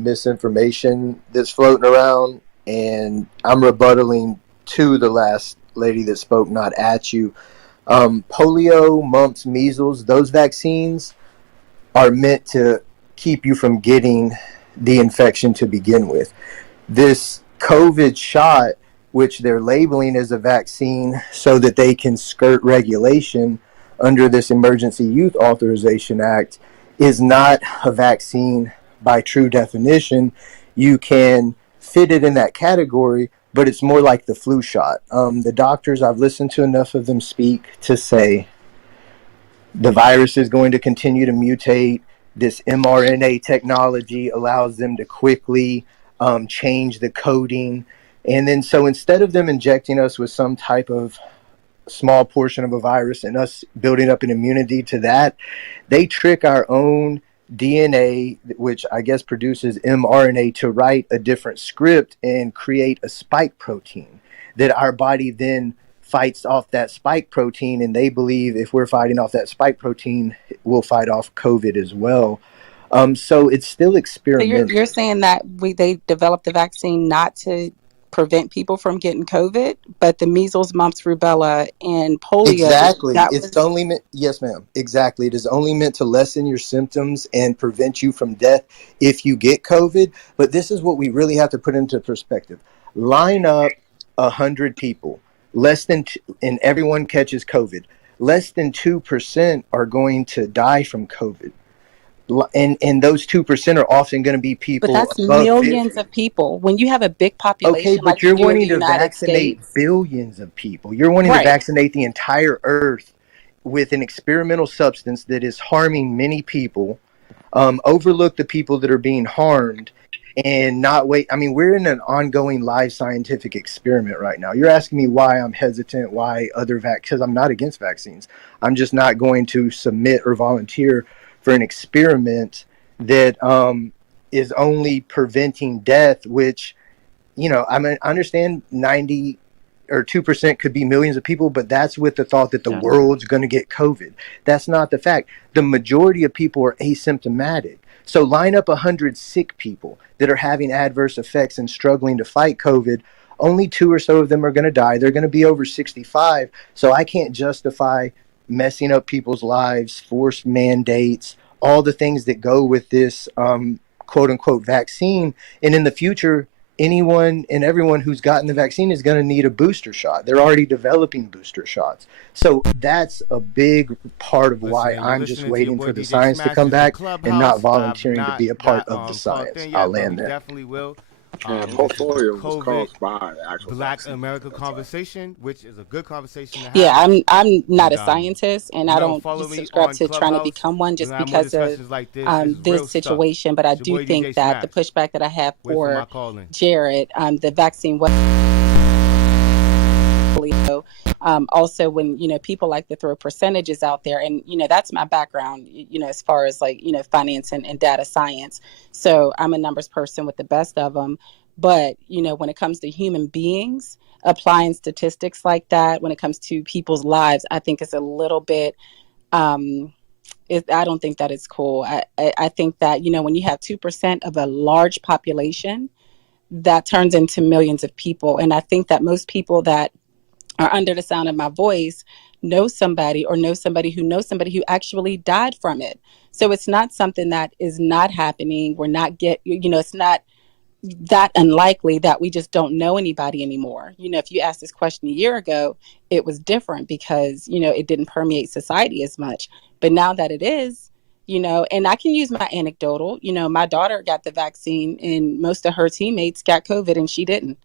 misinformation that's floating around, and I'm rebuttaling to the last lady that spoke, not at you. Polio, mumps, measles, those vaccines are meant to keep you from getting the infection to begin with. This COVID shot, which they're labeling as a vaccine so that they can skirt regulation under this Emergency Use Authorization Act, is not a vaccine by true definition. You can fit it in that category, but it's more like the flu shot. The doctors, I've listened to enough of them speak to say the virus is going to continue to mutate. This mRNA technology allows them to quickly change the coding. And then so instead of them injecting us with some type of small portion of a virus and us building up an immunity to that, they trick our own DNA, which I guess produces mRNA, to write a different script and create a spike protein that our body then fights off that spike protein. And they believe if we're fighting off that spike protein, we'll fight off COVID as well. So it's still experimental. So you're saying that they developed the vaccine not to prevent people from getting COVID, but the measles, mumps, rubella, and polio. Exactly. It's only meant, yes, ma'am. Exactly. It is only meant to lessen your symptoms and prevent you from death if you get COVID. But this is what we really have to put into perspective. Line up 100 people, and everyone catches COVID. Less than 2% are going to die from COVID. And those 2% are often going to be people. But that's millions of people. When you have a big population, okay, but like you're you wanting do in to the United vaccinate States. Billions of people. You're wanting to vaccinate the entire earth with an experimental substance that is harming many people. Overlook the people that are being harmed and not wait. I mean, we're in an ongoing live scientific experiment right now. You're asking me why I'm hesitant, why other because I'm not against vaccines. I'm just not going to submit or volunteer for an experiment that is only preventing death, which, you know, I mean, I understand 90 or 2% could be millions of people, but that's with the thought that the world's going to get COVID. That's not the fact. The majority of people are asymptomatic. So line up 100 sick people that are having adverse effects and struggling to fight COVID. Only 2 or so of them are going to die. They're going to be over 65. So I can't justify messing up people's lives, forced mandates, all the things that go with this quote unquote vaccine. And in the future, anyone and everyone who's gotten the vaccine is going to need a booster shot. They're already developing booster shots. So that's a big part of why I'm just waiting for the science to come back and not volunteering to be a part of the science. I'll land there. Definitely will. Polio was caused by actual Black vaccine. America conversation, which is a good conversation to have. Yeah, I'm not a scientist, and I don't subscribe to trying to become one just because of this situation. But I do think that the pushback that I have for Jared, the vaccine was polio. Also, when people like to throw percentages out there, and that's my background. As far as finance and data science. So I'm a numbers person with the best of them. But when it comes to human beings, applying statistics like that, when it comes to people's lives, I think it's a little bit. I don't think that it's cool. I think that when you have 2% of a large population, that turns into millions of people, and I think that most people that are under the sound of my voice know somebody who knows somebody who actually died from it. So it's not something that is not happening. We're not it's not that unlikely that we just don't know anybody anymore. If you asked this question a year ago, it was different because, it didn't permeate society as much. But now that it is, and I can use my anecdotal, my daughter got the vaccine and most of her teammates got COVID and she didn't.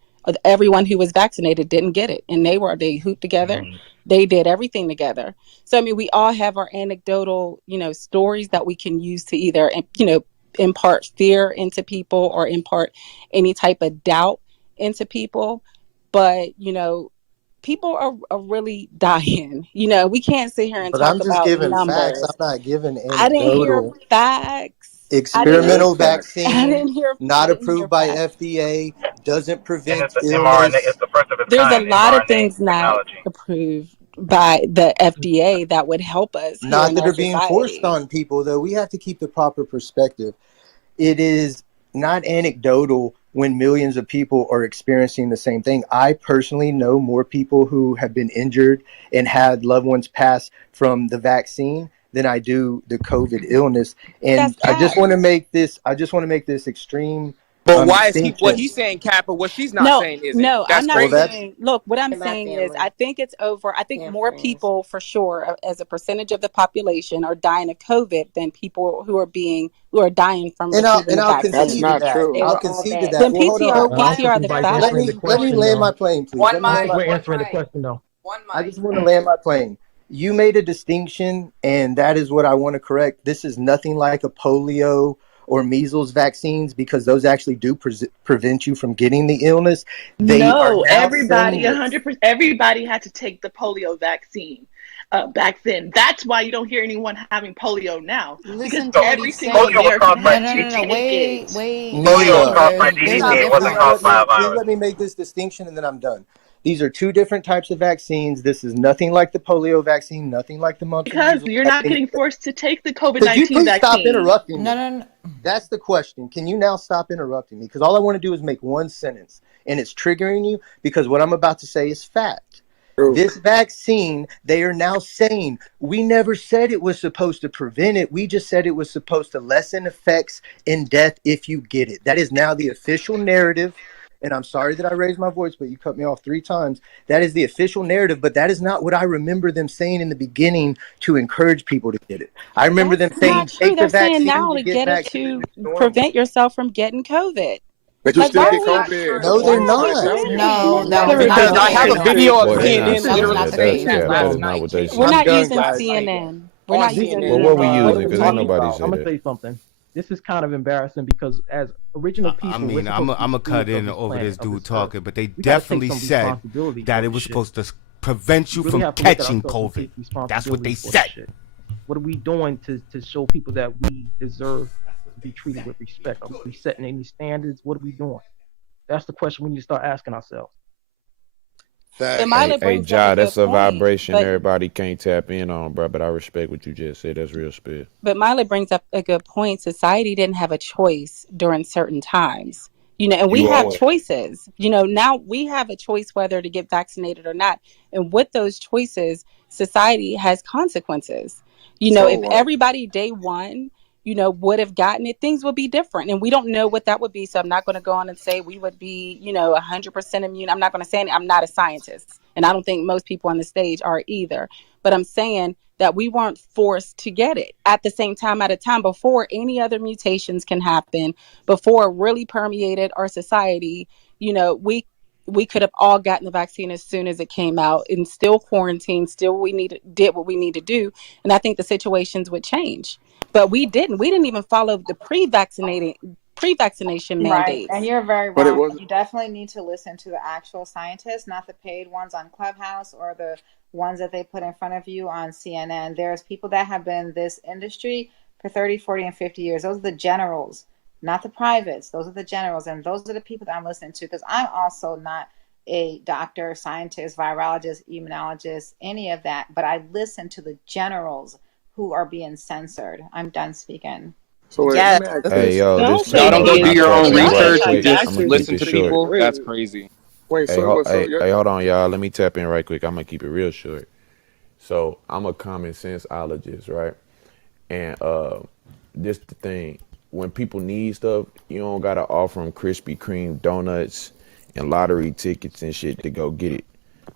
Everyone who was vaccinated didn't get it, and they hooped together. They did everything together. So, I mean, we all have our anecdotal, stories that we can use to either, impart fear into people or impart any type of doubt into people. But, people are really dying. We can't sit here and talk about numbers. I'm just giving facts. I'm not giving anecdotal. I didn't hear facts. Experimental vaccine, not approved by FDA, doesn't prevent illness. There's a lot of things not approved by the FDA that would help us. Not that are being forced on people, though. We have to keep the proper perspective. It is not anecdotal when millions of people are experiencing the same thing. I personally know more people who have been injured and had loved ones pass from the vaccine than I do the COVID illness. And That's I just want to make this extreme But why is he what distinction. he's saying cap, but what she's not No, saying isn't? no, I'm That's not Well, crazy. that's saying. Look, what I'm And my saying is, family I think it's over. I think and more friends. people, for sure, as a percentage of the population, are dying of COVID than people who are dying from receiving the I'll That's vaccine. concede to not that. They true. I'll were all concede to dead. that. Then Well, hold on. I don't think PTR the anybody's facts. answering the Let me question, land though. my plane, please. One Let me I don't land think my we're mic, plane. one answering the mic, question, though. one I mic. just want to land my plane. You made a distinction, and that is what I want to correct. This is nothing like a polio or measles vaccines because those actually do prevent you from getting the illness. They are No, now everybody, saying this. 100%, everybody had to take the polio vaccine back then. That's why you don't hear anyone having polio now, because Listen to what every he's single saying. American No, had no, to no, no. take it. Wait. Nina, There's a Nina, difference. please let me make this distinction, and then I'm done. These are two different types of vaccines. This is nothing like the polio vaccine, nothing like the mumps and Because measles you're not vaccine. getting forced to take the Could you COVID-19 please stop vaccine. interrupting me? No. That's the question. Can you now stop interrupting me? Because all I want to do is make one sentence, and it's triggering you because what I'm about to say is fact. True. This vaccine, they are now saying, we never said it was supposed to prevent it. We just said it was supposed to lessen effects in death if you get it. That is now the official narrative. And I'm sorry that I raised my voice, but you cut me off 3 times. That is the official narrative, but that is not what I remember them saying in the beginning to encourage people to get it. I remember them That's saying, not true. take the They're saying vaccine now to to get get it back to the to new normal. prevent yourself from getting COVID. But you Like, still why get are we? COVID. No, they're Yeah, not. we're No, serious. that was not Because the I case. have a No. video of Boy, that's not CNN That was true. not literally the That's saying case. that cap. That last is not night, what they changing We're my I'm not said. done, views using last guys. night CNN. We're on not This using is Well, CNN. what we CNN. what using? are we Because ain't talking nobody about? I'm said gonna it. say something. This is kind of embarrassing because as original people, I we're mean, I'm supposed to be gonna cut stewards of in this over planet, this of dude this earth. talking, but they We gotta take definitely some said responsibility that for it this was shit. supposed to prevent you We really from have to look at catching ourselves and COVID. take That's what responsibility they for this said. shit. What are we doing to show people that we deserve to be treated with respect? Are we setting any standards? What are we doing? That's the question we need to start asking ourselves. But Facts. Hey, Mila hey, brings up a Ja, good that's a point. vibration everybody can't tap in on, bro. But I respect what you just said. That's real spirit. But Mila brings up a good point. Society didn't have a choice during certain times, and we You have always. choices. Now we have a choice whether to get vaccinated or not. And with those choices, society has consequences. If So, everybody day one, would have gotten it, things would be different. And we don't know what that would be. So I'm not going to go on and say we would be, 100% immune. I'm not going to say I'm not a scientist. And I don't think most people on the stage are either. But I'm saying that we weren't forced to get it at the same time at a time before any other mutations can happen, before it really permeated our society. We could have all gotten the vaccine as soon as it came out and still quarantined, still did what we need to do. And I think the situations would change. But we didn't. We didn't even follow the pre-vaccination Right. And mandates. you're very but it wrong. wasn't. You definitely need to listen to the actual scientists, not the paid ones on Clubhouse or the ones that they put in front of you on CNN. There's people that have been in this industry for 30, 40, and 50 years. Those are the generals, not the privates. Those are the generals. And those are the people that I'm listening to because I'm also not a doctor, scientist, virologist, immunologist, any of that. But I listen to the generals who are being censored. I'm done speaking. So wait, let Yes. me ask Hey, this. yo, Don't this say Y'all Clubhouse don't go do negative. not your for own everybody. Don't Right research anti and quick, just I'm gonna vaxxers. keep listen it to the short. people. Wait, That's crazy. wait. Hey, So, so hey, hold on, y'all. Let me tap in right quick. I'm gonna keep it real short. So I'm a common senseologist, right? And this the thing. When people need stuff, you don't gotta offer them Krispy Kreme donuts and lottery tickets and shit to go get it.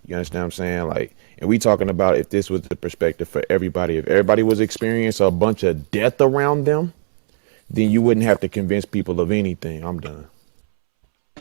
You understand what I'm saying? Like, and we talking about if this was the perspective for everybody. If everybody was experiencing a bunch of death around them, then you wouldn't have to convince people of anything. I'm done.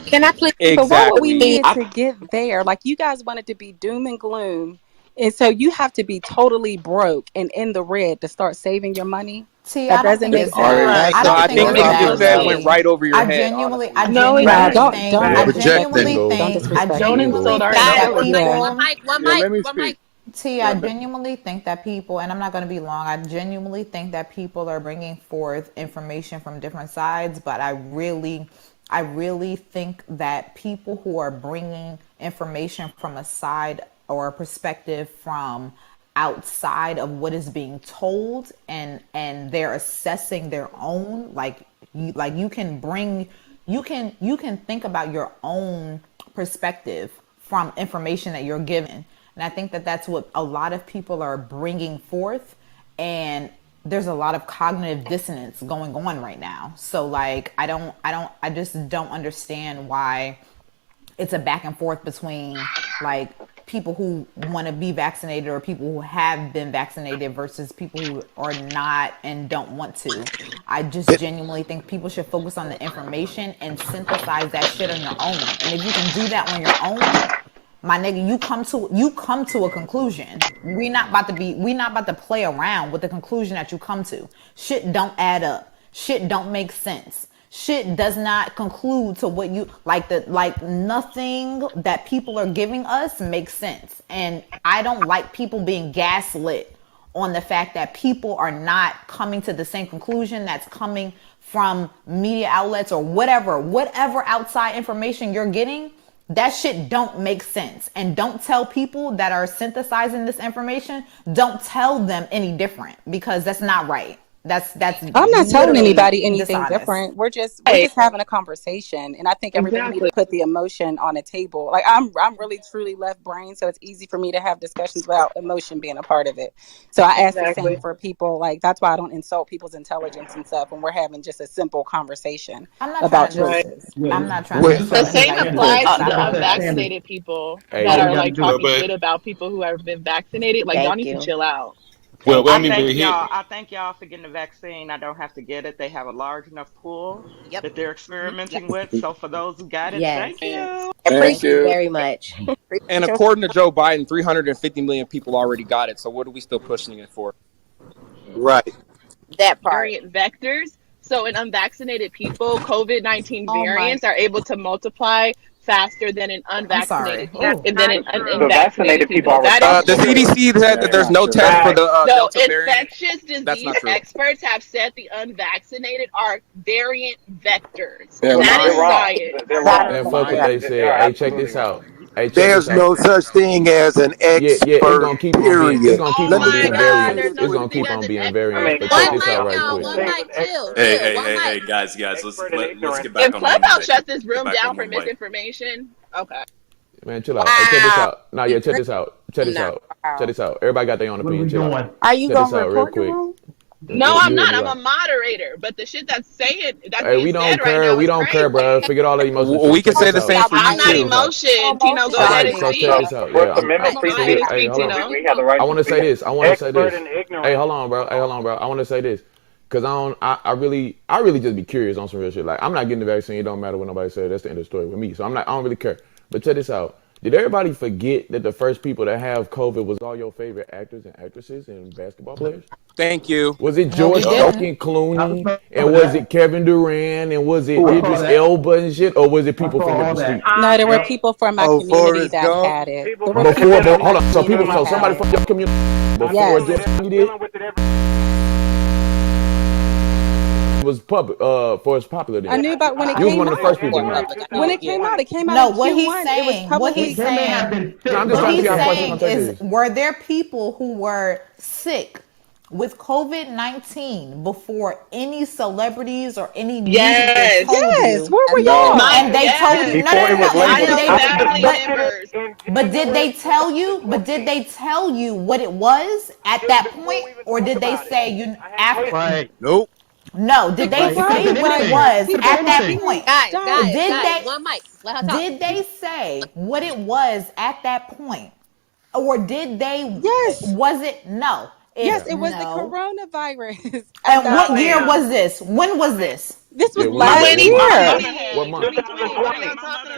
Can I please? But what would we Exactly. need to get there? Like you guys wanted to be doom and gloom. And so you have to be totally broke and in the red to start saving your money. T, That I don't doesn't think make it's are they sense. that. Right. I asking? No, don't I think think Are it's they niggas that, just asking said us? went T. right over your head, I honestly. No, it Wow, genuinely doesn't. don't think, don't I They're disrespect projecting. genuinely me. Bingo. Don't think, I disrespect me. Jonan genuinely sold our think that asylum. Yeah. people, Yeah, let me speak. T, I genuinely think that people, and I'm not going to be long, I genuinely think that people are bringing forth information from different sides, but I really think that people who are bringing information from a side or a perspective from outside of what is being told and they're assessing their own, like You can bring, you can think about your own perspective from information that you're given. And I think that that's what a lot of people are bringing forth. And there's a lot of cognitive dissonance going on right now. So like, I just don't understand why it's a back and forth between like people who want to be vaccinated or people who have been vaccinated versus people who are not and don't want to. I just genuinely think people should focus on the information and synthesize that shit on your own. And if you can do that on your own, my nigga, you come to a conclusion. We not about to play around with the conclusion that you come to. Shit don't add up. Shit don't make sense. Shit does not conclude to what you like nothing that people are giving us makes sense. And I don't like people being gaslit on the fact that people are not coming to the same conclusion that's coming from media outlets or whatever outside information you're getting. That shit don't make sense. And don't tell people that are synthesizing this information, don't tell them any different, because that's not right. That's I'm not telling anybody anything dishonest. different. We're just having a conversation, and I think everybody needs to put the emotion on the table. Like I'm really truly left brain, so it's easy for me to have discussions without emotion being a part of it. So I ask the same for people. Like that's why I don't insult people's intelligence and stuff when we're having just a simple conversation about choices. I'm not trying to. The same applies to the unvaccinated people that are like talking shit about people who have been vaccinated. Like y'all need to chill out. Well, I thank y'all for getting the vaccine. I don't have to get it. They have a large enough pool that they're experimenting with. So for those who got it, thank you. Thank you very much. And according to Joe Biden, 350 million people already got it. So what are we still pushing it for? Right. That part. Variant vectors. So in unvaccinated people, COVID-19 variants are able to multiply faster than an unvaccinated vaccinated people. The CDC said that there's no test for the Delta variant. Infectious disease experts have said the unvaccinated are variant vectors. That is science. And fuck what they said. Hey, check this out. Hey, there's no such thing as an expert. It's gonna keep on being, it's gonna keep on being variants. It's gonna keep on being variants. But check this out right quick. Hey, guys, let's get back if on Clubhouse shuts this room down for misinformation, okay. Man, chill out. Hey, check this out. No, yeah, check this out. Check this out. Check this out. Everybody got their own opinion. Chill out. Are you check this gonna out real report quick. the room? No, I'm not. I'm a moderator. But the shit that's saying that's hey, we don't care. Right we don't care, bro. Forget all the emotions. Well, we can say the same for you I'm not too. emotion. Tino, go ahead and speak. Check this out. I want to say this. Hey, hold on, bro. I want to say this. Cause I really just be curious on some real shit. Like I'm not getting the vaccine. It don't matter what nobody says. That's the end of the story with me. So I don't really care. But check this out. Did everybody forget that the first people to have COVID was all your favorite actors and actresses and basketball players? Thank you. Was it George fucking Clooney? And was it Kevin Durant? And was it Idris Elba and shit? Or was it people from the street? No, there were people from my community that had it. Hold on. So somebody from your community before Jesse did? Was public for its popular then. I knew about when it you came was one out. of the first people. When it came out, it came out. No, in what Q1. he's saying, what he's saying is, were there people who were sick with COVID-19 before any celebrities or any music told you? Where were y'all? And they told you, no. But did they tell you? But did they tell you what it was at that point, or did they say after? Right. Nope. No, did they say what it was at that point? Guys, one mic. Let her talk. Did they say what it was at that point? Or did they? Yes. Was it? No. Yes, it was the coronavirus. And what year was this? When was this? This was last year. What month?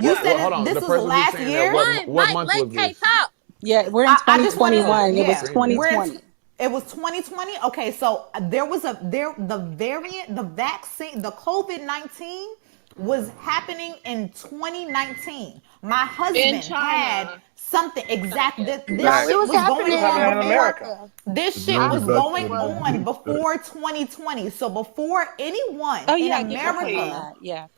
You said this was last year? What month was this? Yeah, we're in 2021. It was 2020. It was 2020. Okay, so the vaccine, the COVID-19 was happening in 2019 . My husband had something exact. This shit was going on in America. This shit was going on before 2020. So before anyone in America,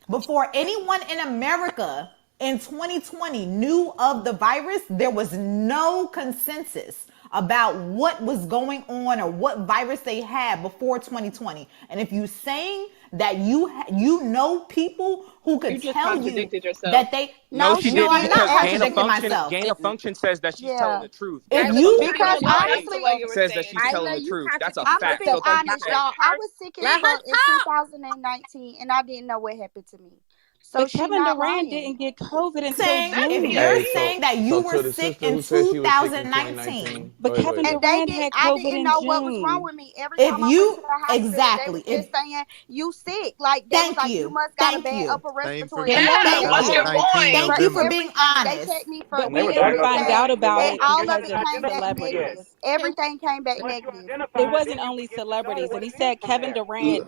before anyone in America in 2020 knew of the virus, there was no consensus about what was going on or what virus they had before 2020. And if you're saying that you know people who could tell you that they No, she didn't, I'm not because contradicting myself. gain of function says that she's telling the truth. If you because honestly, says that she's telling the truth. That's a I'm fact. gonna So be honest, y'all. I was sick as fuck in 2019, and I didn't know what happened to me. So but Kevin Durant didn't get COVID until June. If you're saying that you were sick in 2019, but Kevin and Durant had I COVID didn't in know June. what was wrong with me. Every If time I you went to the hospital, exactly, they was just saying you sick. Like they thank was like you must got a bad upper respiratory. What's your point? Thank you for being They honest. checked me for But we didn't find out about it all because of it of came back celebrities. negative. Everything came back negative. It wasn't only celebrities, and he said Kevin Durant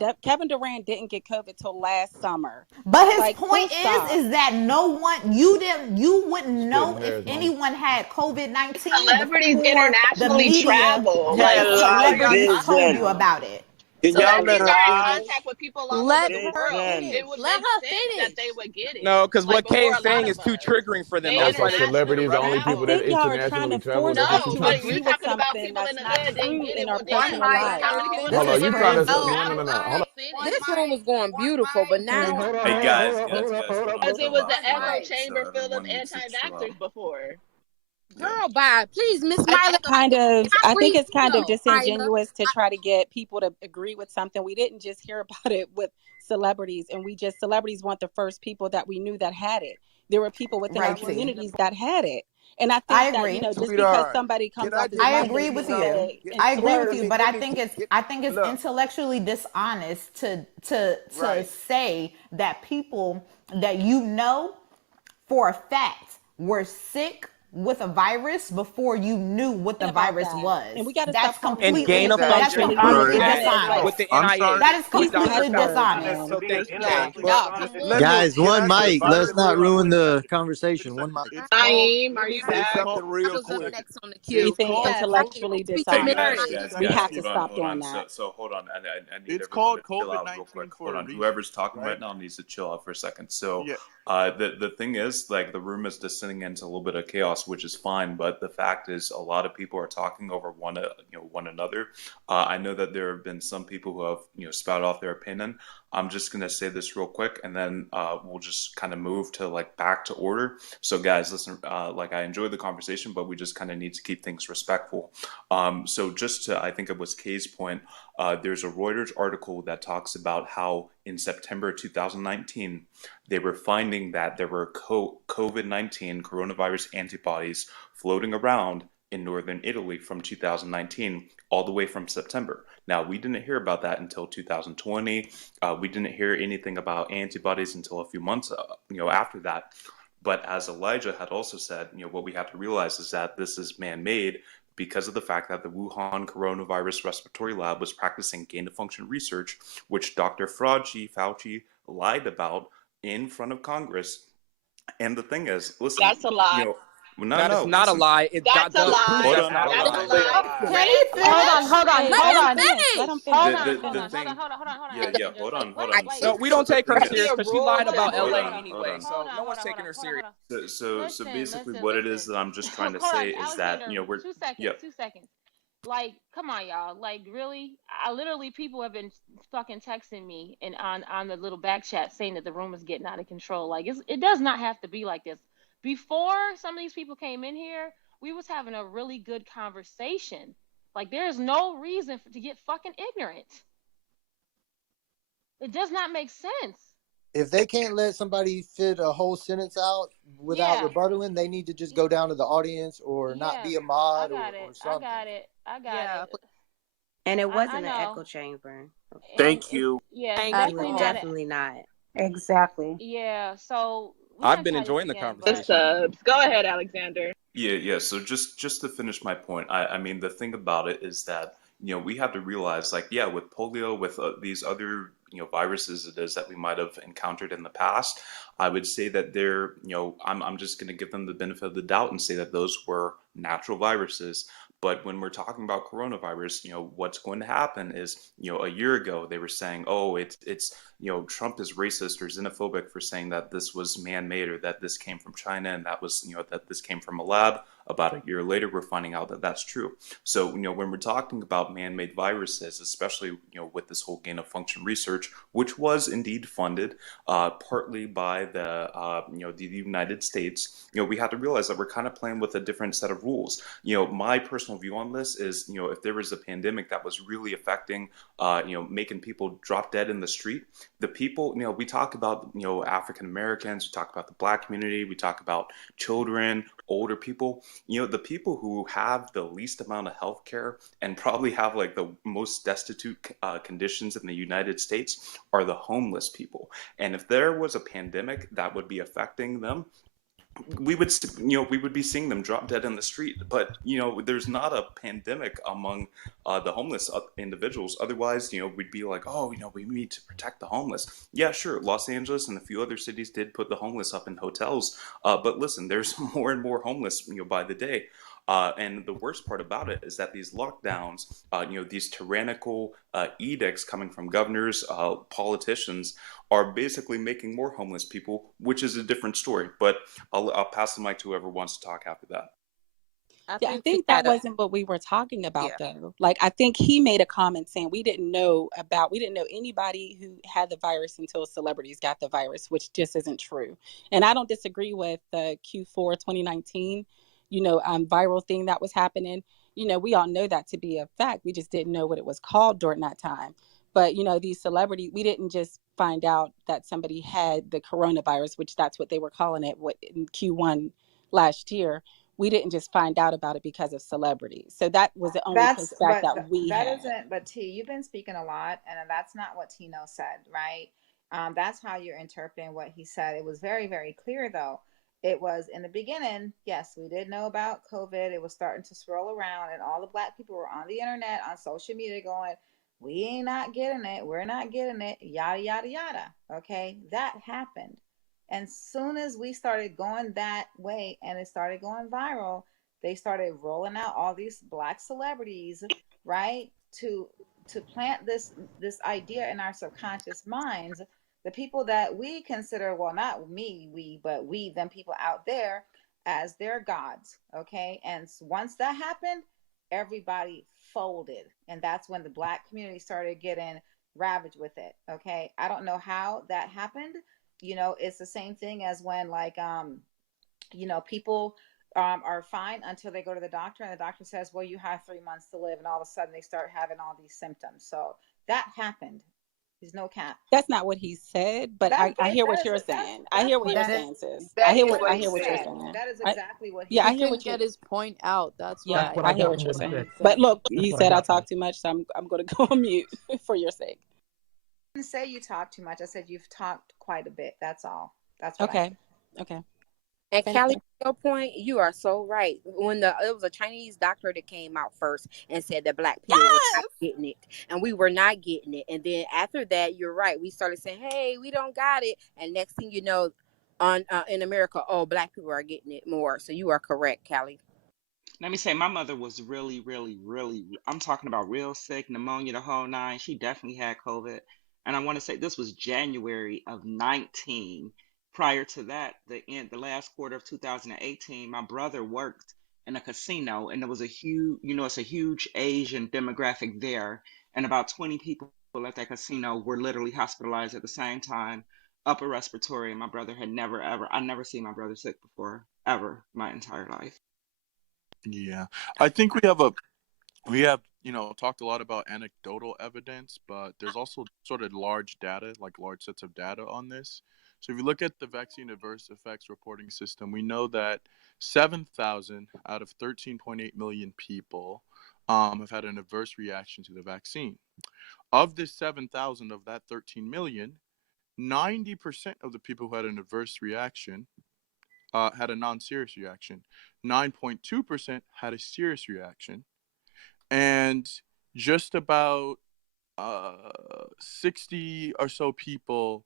didn't get COVID till last summer. But his point is that no one, you wouldn't know if anyone had COVID-19 Celebrities before internationally the media, travel. celebrities told you about it. Can y'all let her finish? Contact with people all over the world. It would make sense that they would get it. No, because what Kay is before a lot saying of is too triggering for them. They That's why celebrities the only people that I think y'all are trying internationally to travel. force That's what us you to trying but to agree you with talking about something people in that's the not hood didn't true get in it. our Well, damn. personal lives. How many people? Hold on, you trying to No. This room was going beautiful, but now Hey guys, Because it was an echo chamber So full of everyone needs to chill out. anti-vaxxers before. girl, bye. Please, Miss I Myla. think it's kind of disingenuous to try to get people to agree with something. We didn't just hear about it with celebrities, and celebrities weren't the first people that we knew that had it. There were people within our communities that had it. And I think that, you know, just because somebody comes off this I mic agree and with says you. it, I agree with you, but I think it's intellectually dishonest to say that people that you know for a fact were sick with a virus before you knew what the virus was. And we got to that's stop completely gain of function dishonest. with the NIH. That is completely dishonest. So thank you, Guys, one mic. Let's not ruin the conversation. One mic. Naeem, are you Say back? something real quick. Anything intellectually dishonest. Guys, We have to hold on, stop hold on. doing that. So hold on. I need It's everyone called to chill out real COVID-19 quick. for Hold a on. reason, Whoever's talking right? right now needs to chill out for a second. So Yeah. the thing is, like, the room is descending into a little bit of chaos, which is fine. But the fact is, a lot of people are talking over one another. I know that there have been some people who have spouted off their opinion. I'm just gonna say this real quick, and then we'll just kind of move to back to order. So, guys, listen. I enjoyed the conversation, but we just kind of need to keep things respectful. So, just to, I think it was Kay's point. There's a Reuters article that talks about how in September 2019 they were finding that there were COVID-19 coronavirus antibodies floating around in northern Italy from 2019 all the way from September. Now, we didn't hear about that until 2020. We didn't hear anything about antibodies until a few months after that. But as Elijah had also said, what we have to realize is that this is man-made because of the fact that the Wuhan coronavirus respiratory lab was practicing gain-of-function research, which Dr. Fauci lied about in front of Congress. And the thing is, listen, that's a lie. That is not a lie. That's a lie. Prove That's not a a lie. lie. Hold on. Hold on. No, we don't take her thing is- serious because she lied about Hold LA on, anyway. hold So no one's taking her serious. So basically, what it is that I'm just trying to say is that we're 2 seconds. Like, come on, y'all. Like, really? Literally, people have been fucking texting me and on the little back chat saying that the room is getting out of control. Like, it does not have to be like this. Before some of these people came in here, we was having a really good conversation. Like, there's no reason to get fucking ignorant. It does not make sense. If they can't let somebody fit a whole sentence out without rebuttaling, they need to just go down to the audience or not be a mod or something. I got it. And it wasn't an echo chamber. Thank you. Yeah, it was definitely not. Exactly. Yeah, so I've been enjoying the conversation. Go ahead, Alexander. Yeah. So just to finish my point, I mean, the thing about it is that we have to realize, with polio, with these other viruses it is that we might have encountered in the past, I would say that they're I'm just going to give them the benefit of the doubt and say that those were natural viruses. But when we're talking about coronavirus, what's going to happen is, a year ago they were saying, oh, it's Trump is racist or xenophobic for saying that this was man-made or that this came from China and that was, that this came from a lab. About a year later, we're finding out that that's true. So, when we're talking about man-made viruses, especially, with this whole gain-of-function research, which was indeed funded partly by the United States, we have to realize that we're kind of playing with a different set of rules. My personal view on this is, if there was a pandemic that was really affecting, making people drop dead in the street, the people, we talk about, African Americans, we talk about the Black community, we talk about children, older people. The people who have the least amount of health care and probably have like the most destitute conditions in the United States are the homeless people. And if there was a pandemic that would be affecting them, we would be seeing them drop dead in the street. But there's not a pandemic among the homeless individuals. Otherwise, we'd be like, oh, we need to protect the homeless. Yeah, sure, Los Angeles and a few other cities did put the homeless up in hotels, but listen, there's more and more homeless by the day. And the worst part about it is that these lockdowns, these tyrannical edicts coming from governors, politicians, are basically making more homeless people, which is a different story. But I'll pass the mic to whoever wants to talk after that. I think that wasn't what we were talking about, though. Like, I think he made a comment saying we didn't know anybody who had the virus until celebrities got the virus, which just isn't true. And I don't disagree with the Q4 2019, viral thing that was happening. We all know that to be a fact. We just didn't know what it was called during that time. But, these celebrities, we didn't just find out that somebody had the coronavirus, which that's what they were calling it in Q1 last year. We didn't just find out about it because of celebrities. So that was the only pushback that we had. But T, you've been speaking a lot, and that's not what Tino said, right? That's how you're interpreting what he said. It was very, very clear, though. It was in the beginning, yes, we did know about COVID. It was starting to swirl around, and all the Black people were on the internet, on social media going, we ain't not getting it. We're not getting it. Yada, yada, yada. Okay, that happened. And soon as we started going that way and it started going viral, they started rolling out all these Black celebrities, right? To plant this idea in our subconscious minds, the people that we consider, well, not me, but them people out there, as their gods. Okay. And once that happened, everybody folded. And that's when the Black community started getting ravaged with it. Okay. I don't know how that happened. It's the same thing as when people are fine until they go to the doctor and the doctor says, well, you have 3 months to live. And all of a sudden they start having all these symptoms. So that happened. There's no cap. That's not what he said, but I hear what you're saying. I hear what you're saying, sis. I hear what you're saying. That is exactly what he said. said. I hear what get his point out. That's yeah, I hear what you're saying. But look, you said I talk too much, so I'm going to go on mute for your sake. I didn't say you talk too much. I said you've talked quite a bit. That's all. That's what okay. And Callie, to your point, you are so right. When it was a Chinese doctor that came out first and said that Black people were not getting it, and we were not getting it. And then after that, you're right. We started saying, "Hey, we don't got it." And next thing you know, in America, Black people are getting it more. So you are correct, Callie. Let me say, my mother was really, really, really, I'm talking about real sick, pneumonia, the whole nine. She definitely had COVID. And I want to say this was January of 19. Prior to that, the last quarter of 2018, my brother worked in a casino, and there was a huge, it's a huge Asian demographic there. And about 20 people at that casino were literally hospitalized at the same time, upper respiratory. And my brother had I never seen my brother sick before, ever, my entire life. Yeah, I think we have talked a lot about anecdotal evidence, but there's also sort of large sets of data on this. So if you look at the vaccine adverse effects reporting system, we know that 7,000 out of 13.8 million people have had an adverse reaction to the vaccine. Of this 7,000 of that 13 million, 90% of the people who had an adverse reaction had a non-serious reaction. 9.2% had a serious reaction. And just about 60 or so people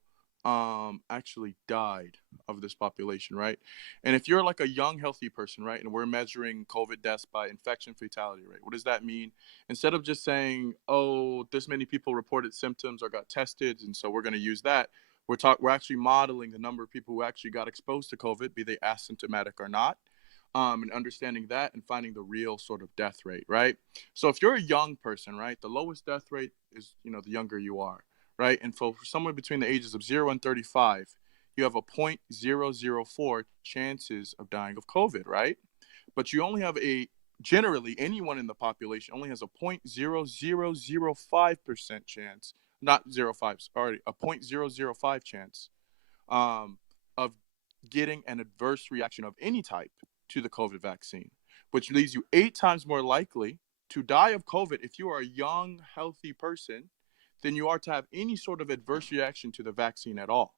actually died of this population, right? And if you're like a young, healthy person, right, and we're measuring COVID deaths by infection fatality rate, what does that mean? Instead of just saying, oh, this many people reported symptoms or got tested, and so we're going to use that, we're actually modeling the number of people who actually got exposed to COVID, be they asymptomatic or not, and understanding that and finding the real sort of death rate, right? So if you're a young person, right, the lowest death rate is, the younger you are, right? And for somewhere between the ages of 0 and 35, you have a 0.004 chances of dying of COVID, right? But you only have generally anyone in the population only has a 0.0005% chance, not 0.5, sorry, a 0.005 chance of getting an adverse reaction of any type to the COVID vaccine, which leaves you 8 times more likely to die of COVID if you are a young, healthy person than you are to have any sort of adverse reaction to the vaccine at all.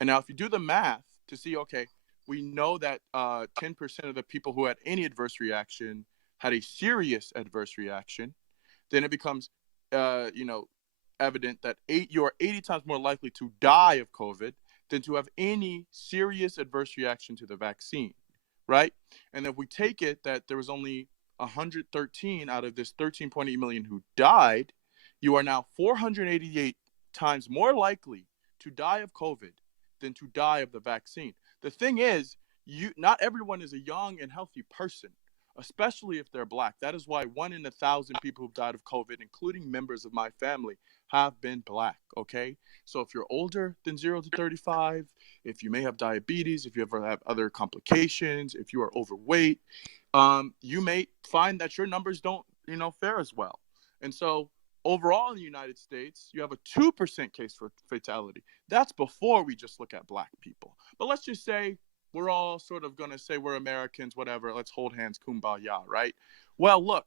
And now if you do the math to see, okay, we know that 10% of the people who had any adverse reaction had a serious adverse reaction, then it becomes, evident that you are 80 times more likely to die of COVID than to have any serious adverse reaction to the vaccine, right? And if we take it that there was only 113 out of this 13.8 million who died, you are now 488 times more likely to die of COVID than to die of the vaccine. The thing is, not everyone is a young and healthy person, especially if they're Black. That is why 1 in 1,000 people who've died of COVID, including members of my family, have been Black, okay? So if you're older than 0 to 35, if you may have diabetes, if you ever have other complications, if you are overweight, you may find that your numbers don't, fare as well. And so overall in the United States, you have a 2% case for fatality. That's before we just look at Black people. But let's just say we're all sort of going to say we're Americans, whatever. Let's hold hands, kumbaya, right? Well, look,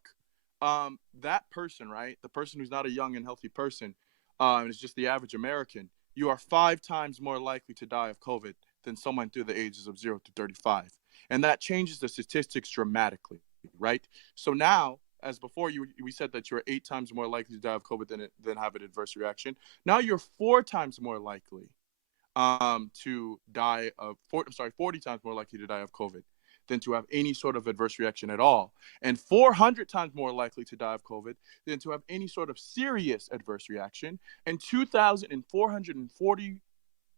that person, right, the person who's not a young and healthy person, and is just the average American, you are 5 times more likely to die of COVID than someone through the ages of 0 to 35. And that changes the statistics dramatically, right? So now, as before, we said that you're 8 times more likely to die of COVID than have an adverse reaction. Now you're 4 times more likely to die of 40 times more likely to die of COVID than to have any sort of adverse reaction at all, and 400 times more likely to die of COVID than to have any sort of serious adverse reaction, and 2,440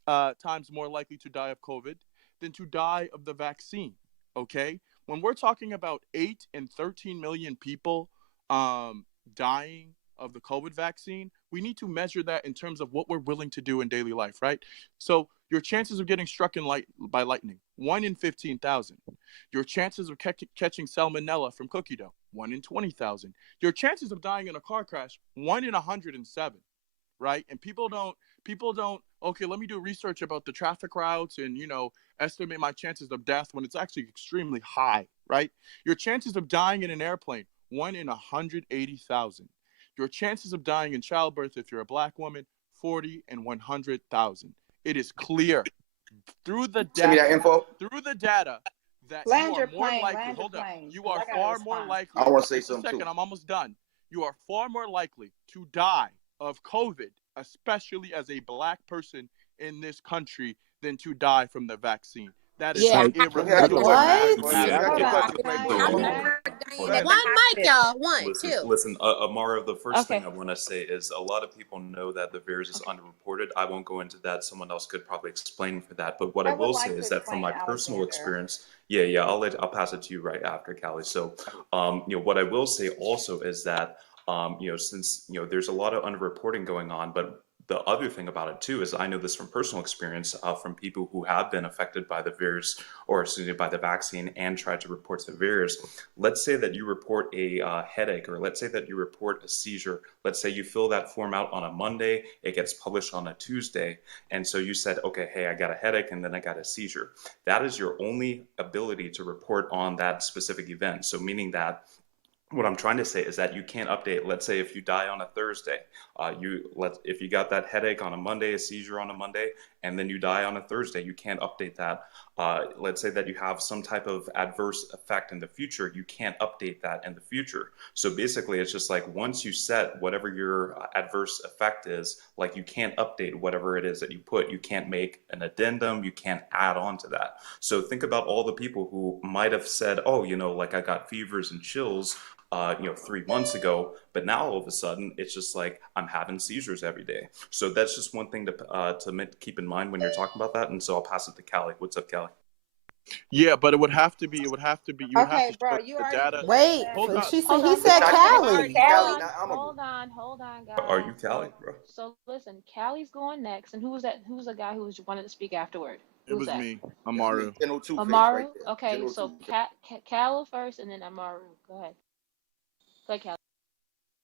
times more likely to die of COVID than to die of the vaccine. Okay, when we're talking about 8 and 13 million people dying of the COVID vaccine, we need to measure that in terms of what we're willing to do in daily life, right? So your chances of getting struck by lightning, 1 in 15,000. Your chances of catching salmonella from cookie dough, 1 in 20,000. Your chances of dying in a car crash, 1 in 107, right? And people don't, okay, let me do research about the traffic routes and, estimate my chances of death when it's actually extremely high, right? Your chances of dying in an airplane, 1 in 180,000. Your chances of dying in childbirth, if you're a Black woman, 40 in 100,000. It is clear through the data. Send me that info. Through the data that Land you your are more plane, likely. land Hold your up. plane, You 'cause are I gotta far more respond. likely. I want to say just a something second, too. I'm almost done. You are far more likely to die of COVID, especially as a Black person in this country, than to die from the vaccine. That is Yeah. Let me ask you a irrefutable. question. What? Let me ask you a Hold on, question before you can go. I Hold on, Hold on. hold on, hold on. One mic, y'all. One, Listen, two. listen, Amara, the first thing Okay. I want to say is a lot of people know that the virus is underreported. I won't go into that. Someone else could probably explain for that. But what I I would will say like to is that from my explain, personal Alexander. experience, I'll pass it to you right after, Callie. So, what I will say also is that, since, there's a lot of underreporting going on, but the other thing about it too is I know this from personal experience from people who have been affected by the virus, or excuse me, by the vaccine, and tried to report the virus. Let's say that you report a headache, or let's say that you report a seizure. Let's say you fill that form out on a Monday, it gets published on a Tuesday, and so you said, okay, hey, I got a headache and then I got a seizure. That is your only ability to report on that specific event. So meaning that what I'm trying to say is that you can't update. Let's say if you die on a Thursday, if you got that headache on a Monday, a seizure on a Monday, and then you die on a Thursday, you can't update that. Let's say that you have some type of adverse effect in the future, you can't update that in the future. So basically, it's just like once you set whatever your adverse effect is, like you can't update whatever it is that you put. You can't make an addendum, you can't add on to that. So think about all the people who might have said, oh, like I got fevers and chills 3 months ago, but now all of a sudden it's just like I'm having seizures every day. So that's just one thing to keep in mind when you're talking about that. And so I'll pass it to Callie. What's up, Callie? Yeah, but it would have to be. You would have to Okay, show bro, you the already data. Wait, Hold on. he Hold said on, Cali. hold on, guys. Are you Callie, bro? So listen, Callie's going next, and who was that? Who was the guy who wanted to speak afterward? It was that? me, Amaru. General Two Face Amaru. right there. Okay, General so Two Face. Callie first, and then Amaru. Go ahead. Go ahead, Callie.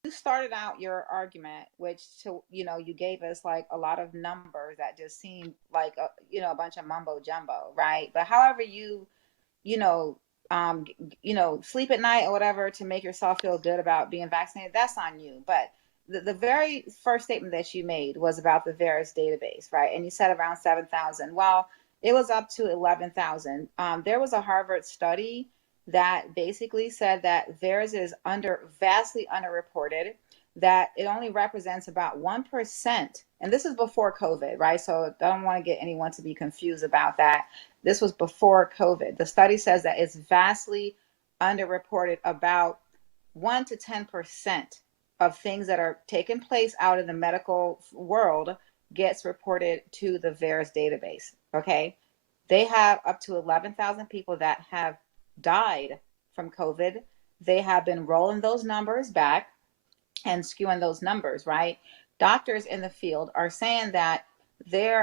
You started out your argument, which you gave us like a lot of numbers that just seemed like a bunch of mumbo jumbo, right? But however you know, sleep at night or whatever to make yourself feel good about being vaccinated, that's on you. But the very first statement that you made was about the VAERS database, right? And you said around 7,000. Well, it was up to 11,000. There was a Harvard study that basically said that VAERS is vastly underreported, that it only represents about 1%. And this is before COVID, right? So I don't want to get anyone to be confused about that. This was before COVID. The study says that it's vastly underreported. About 1 to 10% of things that are taking place out in the medical world gets reported to the VAERS database, okay? They have up to 11,000 people that have died from COVID. They have been rolling those numbers back and skewing those numbers, right? Doctors in the field are saying that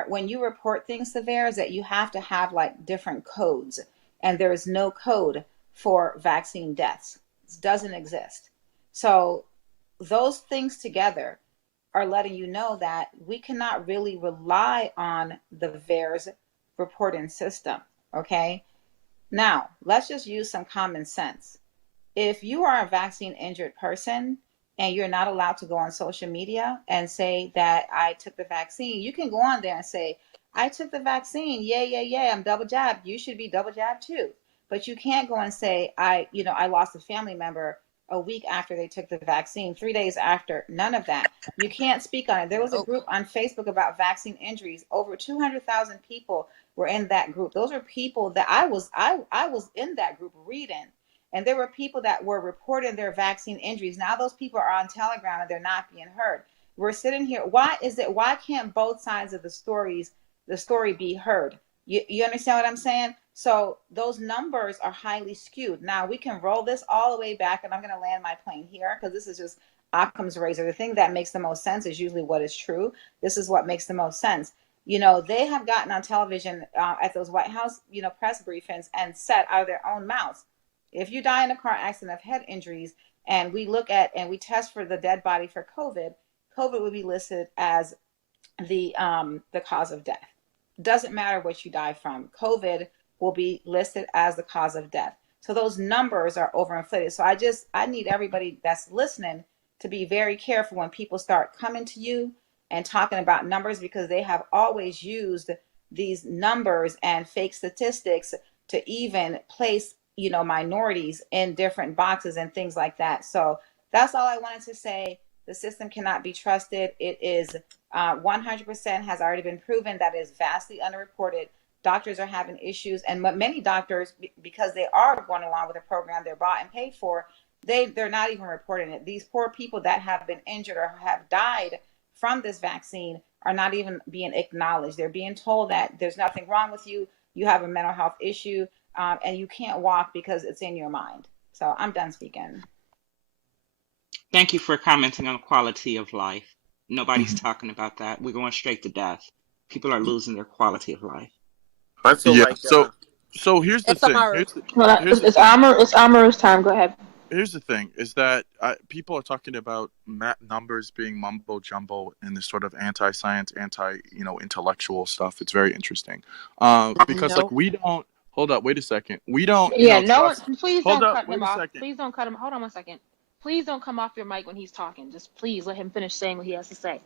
when you report things to VAERS, that you have to have like different codes, and there is no code for vaccine deaths. It doesn't exist. So those things together are letting you know that we cannot really rely on the VAERS reporting system, okay? Now, let's just use some common sense. If you are a vaccine injured person and you're not allowed to go on social media and say that I took the vaccine, you can go on there and say, I took the vaccine. Yeah, I'm double jabbed. You should be double jabbed too. But you can't go and say, I lost a family member a week after they took the vaccine, 3 days after. None of that. You can't speak on it. There was a group on Facebook about vaccine injuries. Over 200,000 people were in that group. Those are people that I was in that group reading. And there were people that were reporting their vaccine injuries. Now those people are on Telegram and they're not being heard. We're sitting here. Why can't both sides of the story be heard? You understand what I'm saying? So those numbers are highly skewed. Now we can roll this all the way back, and I'm going to land my plane here because this is just Occam's razor. The thing that makes the most sense is usually what is true. This is what makes the most sense. They have gotten on television at those White House, press briefings and said out of their own mouths, if you die in a car accident of head injuries and we look at and we test for the dead body for COVID would be listed as the cause of death. Doesn't matter what you die from. COVID will be listed as the cause of death. So those numbers are overinflated. So I need everybody that's listening to be very careful when people start coming to you and talking about numbers, because they have always used these numbers and fake statistics to even place minorities in different boxes and things like that. So that's all I wanted to say. The system cannot be trusted. It is 100% has already been proven that is vastly underreported. Doctors are having issues, and many doctors, because they are going along with a program they're bought and paid for, they're not even reporting it. These poor people that have been injured or have died from this vaccine are not even being acknowledged. They're being told that there's nothing wrong with you. You have a mental health issue. And you can't walk because it's in your mind. So I'm done speaking. Thank you for commenting on quality of life. Nobody's talking about that. We're going straight to death. People are losing their quality of life. I feel like so here's the thing. It's Amaru's time. Go ahead. Here's the thing: is that people are talking about numbers being mumbo jumbo and this sort of anti-science, intellectual stuff. It's very interesting, because like we don't. Hold up, wait a second. We don't. Yeah, please Hold don't up, cut him wait a off. second. Please don't cut him. Hold on 1 second. Please don't come off your mic when he's talking. Just please let him finish saying what he has to say.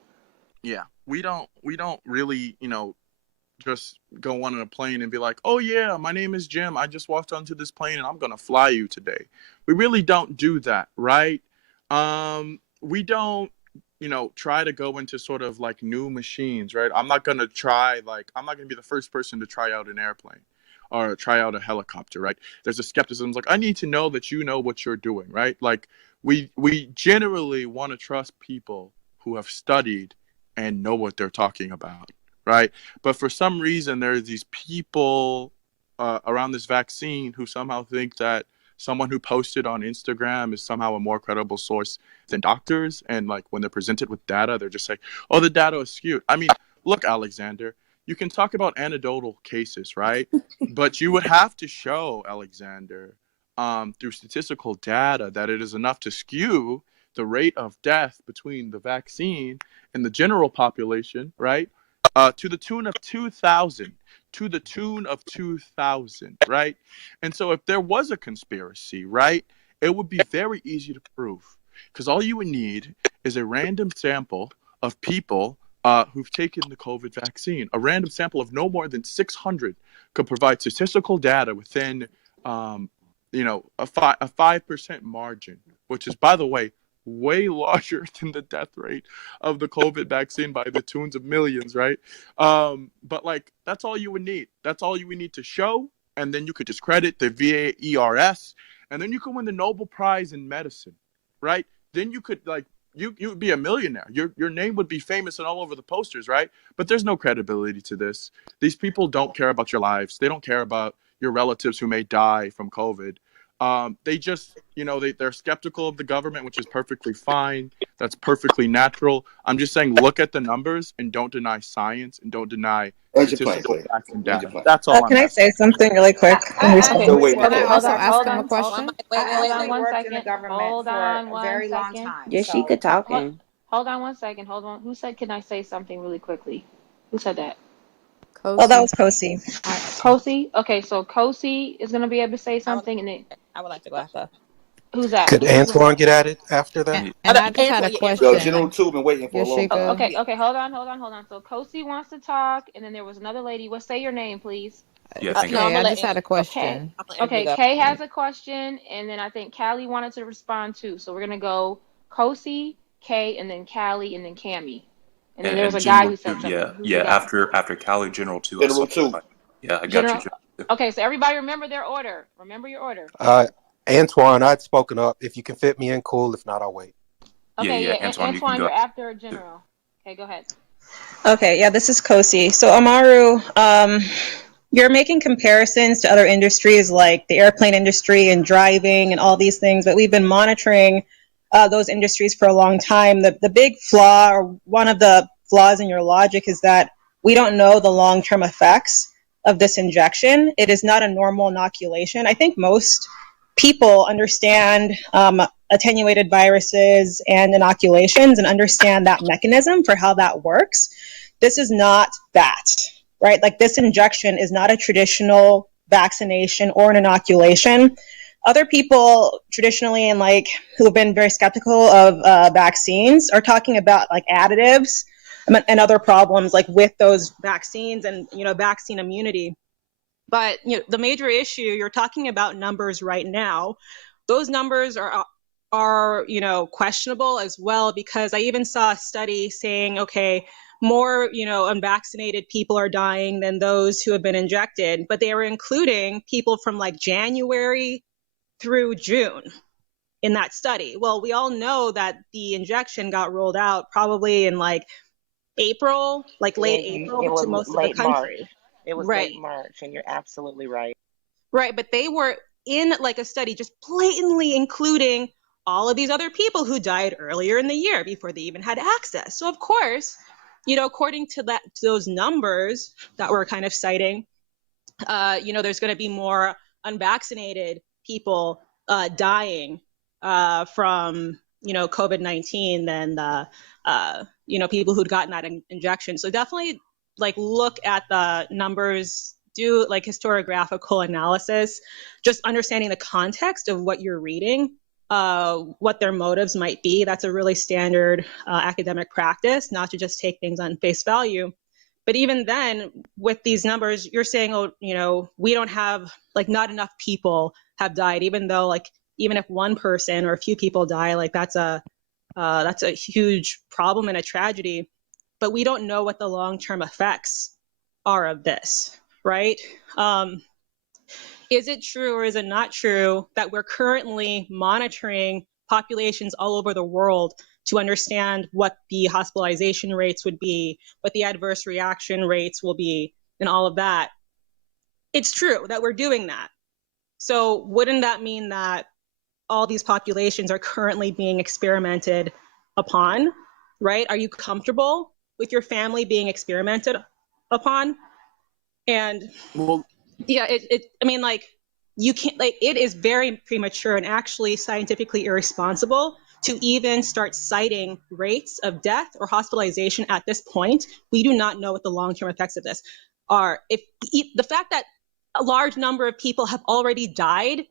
Yeah, we don't really, just go on a plane and be like, oh yeah, my name is Jim. I just walked onto this plane and I'm going to fly you today. We really don't do that, right? We don't, try to go into sort of like new machines, right? I'm not going to be the first person to try out an airplane or try out a helicopter, right? There's a skepticism like, I need to know that you know what you're doing, right? Like we generally want to trust people who have studied and know what they're talking about, right? But for some reason, there are these people around this vaccine who somehow think that someone who posted on Instagram is somehow a more credible source than doctors. And like when they're presented with data, they're just like, oh, the data is skewed. I mean, look, Alexander, you can talk about anecdotal cases, right? But you would have to show, Alexander, through statistical data that it is enough to skew the rate of death between the vaccine and the general population, right? To the tune of 2,000, right? And so if there was a conspiracy, right, it would be very easy to prove because all you would need is a random sample of people who've taken the COVID vaccine. A random sample of no more than 600 could provide statistical data within a 5% margin, which is, by the way, way larger than the death rate of the COVID vaccine by the tunes of millions, right? But like, that's all you would need. That's all you would need to show. And then you could discredit the VAERS, and then you could win the Nobel Prize in medicine, right? Then you could you would be a millionaire. Your name would be famous and all over the posters, right? But there's no credibility to this. These people don't care about your lives. They don't care about your relatives who may die from COVID. They just, they're skeptical of the government, which is perfectly fine. That's perfectly natural. I'm just saying, look at the numbers and don't deny science and don't deny statistical facts and data. That's all I'm Can I asking. say something really quick? Can I also ask him a question? Hold on one worked in second. the government Hold for on a one very long second. time. Yeah, she could talk. Hold on one second. Hold on. Who said, can I say something really quickly? Who said that? Oh, that was Kosi. Kosi? Okay, so Kosi is going to be able to say something. And then I would like to go after. Who's that? Could Antoine get at it after that? And I just had a question. Yo, General 2 been waiting for a long time. Okay, hold on. So Kosi wants to talk, and then there was another lady. Well, say your name, please. Yeah, thank you. I just had a question. Okay, Kay has a question, and then I think Callie wanted to respond too. So we're gonna go Kosi, Kay, and then Callie, and then Cammy. And then there was a guy who said something. Yeah. After Cali General 2. General 2. Yeah, I got you. Okay, so everybody remember their order. Remember your order. Antoine, I'd spoken up. If you can fit me in, cool. If not, I'll wait. Okay, yeah. Antoine, you're after General. Okay, go ahead. Okay, yeah, this is Kosi. So Amaru, you're making comparisons to other industries like the airplane industry and driving and all these things, but we've been monitoring those industries for a long time. The big flaw, or one of the flaws in your logic, is that we don't know the long-term effects of this injection. It is not a normal inoculation. I think most people understand attenuated viruses and inoculations and understand that mechanism for how that works. This is not that, right? Like, this injection is not a traditional vaccination or an inoculation. Other people traditionally and who have been very skeptical of vaccines are talking about additives and other problems with those vaccines and vaccine immunity. But the major issue, you're talking about numbers right now. Those numbers are questionable as well, because I even saw a study saying, okay, more unvaccinated people are dying than those who have been injected, but they were including people from January through June in that study. Well, we all know that the injection got rolled out probably in April, late April to most of the country. It was late March, and you're absolutely right. Right, but they were in a study just blatantly including all of these other people who died earlier in the year before they even had access. So of course, according to those numbers that we're kind of citing, there's going to be more unvaccinated people dying from COVID-19 than people who'd gotten that injection. So definitely look at the numbers, do historiographical analysis, just understanding the context of what you're reading, what their motives might be. That's a really standard academic practice, not to just take things on face value. But even then, with these numbers, you're saying, oh, we don't have, like, not enough people have died, even though, like, even if one person or a few people die, like, that's a huge problem and a tragedy. But we don't know what the long-term effects are of this, right? Is it true or is it not true that we're currently monitoring populations all over the world to understand what the hospitalization rates would be, what the adverse reaction rates will be, and all of that? It's true that we're doing that. So wouldn't that mean that all these populations are currently being experimented upon, right? Are you comfortable with your family being experimented upon? And yeah, I mean, like, you can't, like, it is very premature and actually scientifically irresponsible to even start citing rates of death or hospitalization at this point. We do not know what the long-term effects of this are. If the fact that a large number of people have already died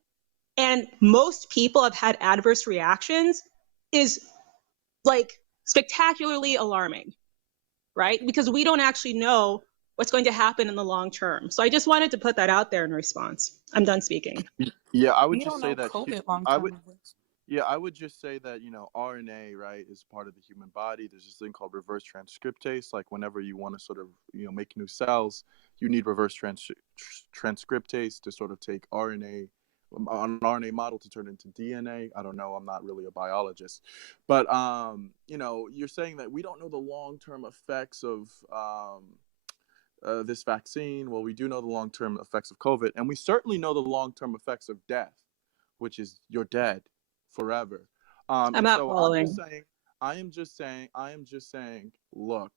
and most people have had adverse reactions is, like, spectacularly alarming, right? Because we don't actually know what's going to happen in the long term. So I just wanted to put that out there in response. I'm done speaking. Yeah, I would We just don't say know that COVID long I term. would yeah, I would just say that, RNA, right, is part of the human body. There's this thing called reverse transcriptase. Like, whenever you want to sort of, make new cells, you need reverse transcriptase to sort of take RNA, an RNA model to turn into DNA. I don't know. I'm not really a biologist. But, you're saying that we don't know the long-term effects of this vaccine. Well, we do know the long-term effects of COVID, and we certainly know the long-term effects of death, which is you're dead forever. I'm And not so following. I am just saying, look,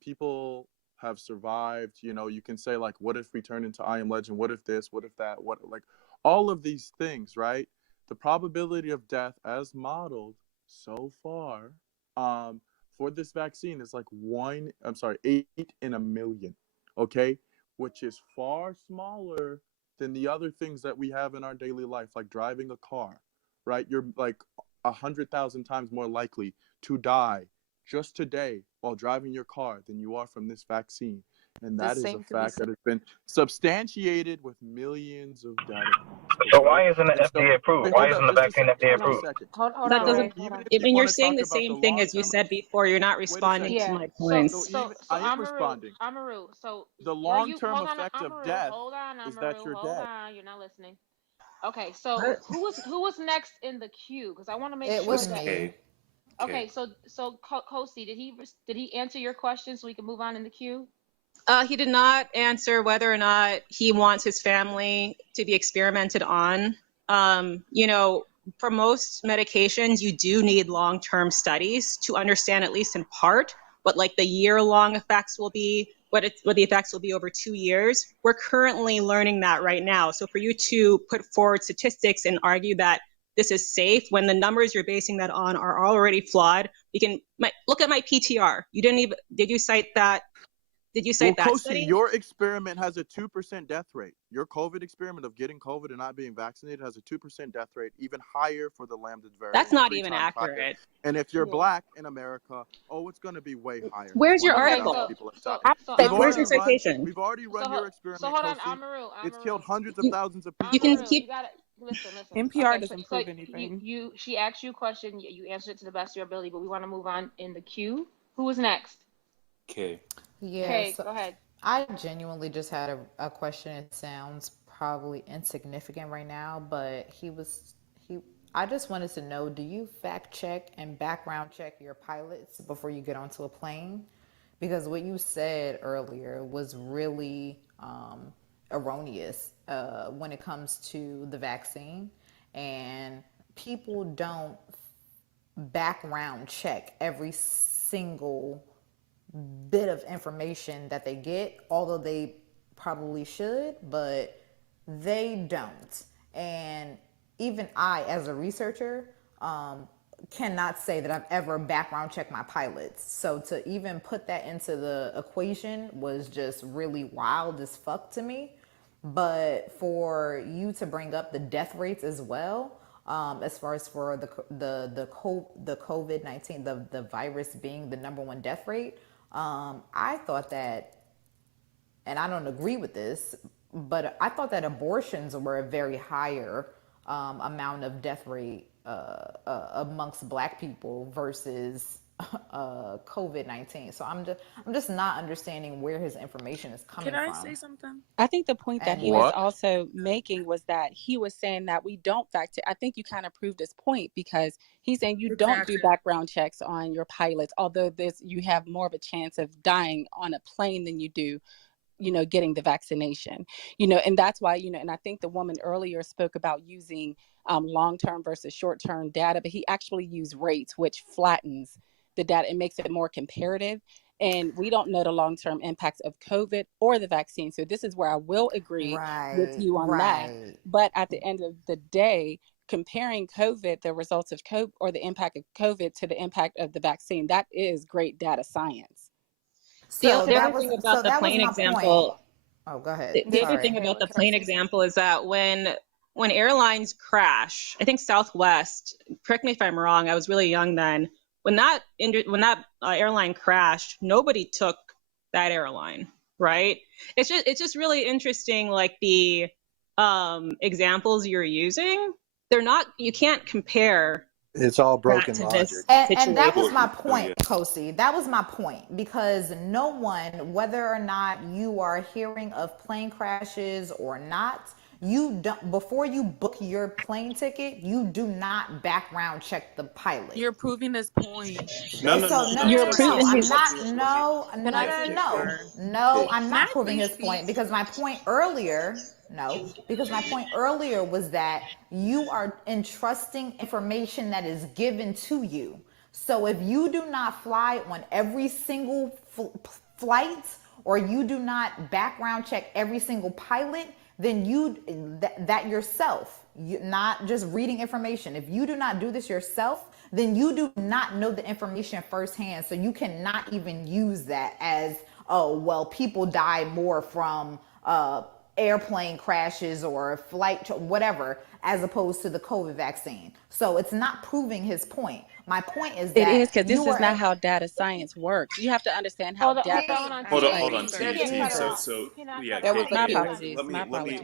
people have survived. You can say, like, what if we turn into I Am Legend? What if this? What if that? What, like, all of these things, right? The probability of death as modeled so far, for this vaccine is like 8 in a million, okay? Which is far smaller than the other things that we have in our daily life, like driving a car, right? You're like 100,000 times more likely to die just today while driving your car than you are from this vaccine. And that is a fact that has been substantiated with millions of data points. Okay? So why isn't the So, FDA approved? wait, Why hold isn't up, the just a vaccine second. FDA Just a approved? second. Hold That on, doesn't. Ray. Hold on. If you You're want to saying talk the about same the thing as you long-term, said before. You're not wait a responding second. to my So points. I am Amaru, responding. so The were you, long-term hold on, effect of Amaru, death hold on, is that Amaru, you're hold dead. on, you're not listening. Okay, so What? who was next in the queue? Because I want to make It sure was that. me. Okay, so Kosi, did he answer your question so we can move on in the queue? He did not answer whether or not he wants his family to be experimented on. For most medications, you do need long-term studies to understand, at least in part, what, like, the year-long effects will be, what the effects will be over 2 years. We're currently learning that right now. So for you to put forward statistics and argue that this is safe when the numbers you're basing that on are already flawed, look at my PTR. Did you cite that? Did you cite that Kosi, study? your experiment has a 2% death rate. Your COVID experiment of getting COVID and not being vaccinated has a 2% death rate, even higher for the lambda variant. That's not even accurate. Higher. And if you're black in America, it's going to be way higher. Where's your article? Where's your citation? We've already run your experiment, so hold on, Kosi. Amaru. It's killed hundreds of thousands of people. You can keep. You gotta listen. NPR Okay, doesn't prove anything. She asked you a question. You answered it to the best of your ability, but we want to move on in the queue. Who is next? Okay. Yeah, Okay, so go ahead. I genuinely just had a question. It sounds probably insignificant right now, but I just wanted to know, do you fact check and background check your pilots before you get onto a plane? Because what you said earlier was really erroneous when it comes to the vaccine, and people don't background check every single bit of information that they get, although they probably should, but they don't. And even I, as a researcher, cannot say that I've ever background checked my pilots. So to even put that into the equation was just really wild as fuck to me. But for you to bring up the death rates as well, as far as for the COVID-19, the virus being the number one death rate, I thought that, and I don't agree with this, but I thought that abortions were a very higher amount of death rate amongst Black people versus COVID-19. So I'm just not understanding where his information is coming Can I from. say something? I think the point that And he was also making was that he was saying that we don't I think you kind of proved his point, because he's saying you don't do Exactly. background checks on your pilots, although you have more of a chance of dying on a plane than you do, getting the vaccination, and that's why, and I think the woman earlier spoke about using long-term versus short-term data, but he actually used rates, which flattens the data and makes it more comparative. And we don't know the long-term impacts of COVID or the vaccine. So this is where I will agree with you on that. But at the end of the day, comparing COVID, the results of COVID or the impact of COVID to the impact of the vaccine, that is great data science. So The other thing about the plane example. Oh, go ahead. The other thing about the plane example is that when airlines crash, I think Southwest, correct me if I'm wrong, I was really young then, when that airline crashed, nobody took that airline, right? It's just really interesting, like the examples you're using. You can't compare. It's all broken logic. And that was my point, Kosi. That was my point, because no one, whether or not you are hearing of plane crashes or not, you don't, before you book your plane ticket, you do not background check the pilot. You're proving his point. No, I'm not proving his point, because my point earlier was that you are entrusting information that is given to you. So if you do not fly on every single flight, or you do not background check every single pilot, then that yourself, not just reading information. If you do not do this yourself, then you do not know the information firsthand. So you cannot even use that as, oh, well, people die more from airplane crashes or flight, whatever, as opposed to the COVID vaccine. So it's not proving his point. My point is that it is, because this is not how data science works. You have to understand how data. Hold on, T. So yeah, that was my apologies.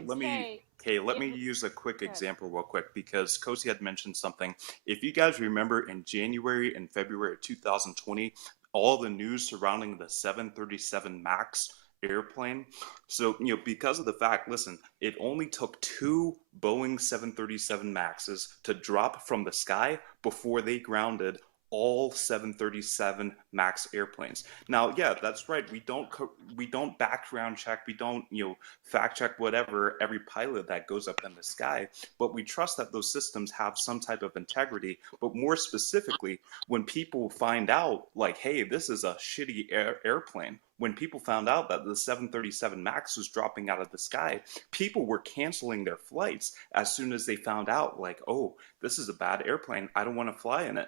Let me use a quick example real quick, because Kosi had mentioned something. If you guys remember, in January and February of 2020, all the news surrounding the 737 MAX airplane. So, because of the fact, listen, it only took 2 Boeing 737 MAXs to drop from the sky before they grounded all 737 MAX airplanes. Now, yeah, that's right. We don't background check. We don't, fact check whatever every pilot that goes up in the sky. But we trust that those systems have some type of integrity. But more specifically, when people find out, like, hey, this is a shitty airplane. When people found out that the 737 MAX was dropping out of the sky, people were canceling their flights as soon as they found out, like, oh, this is a bad airplane. I don't want to fly in it.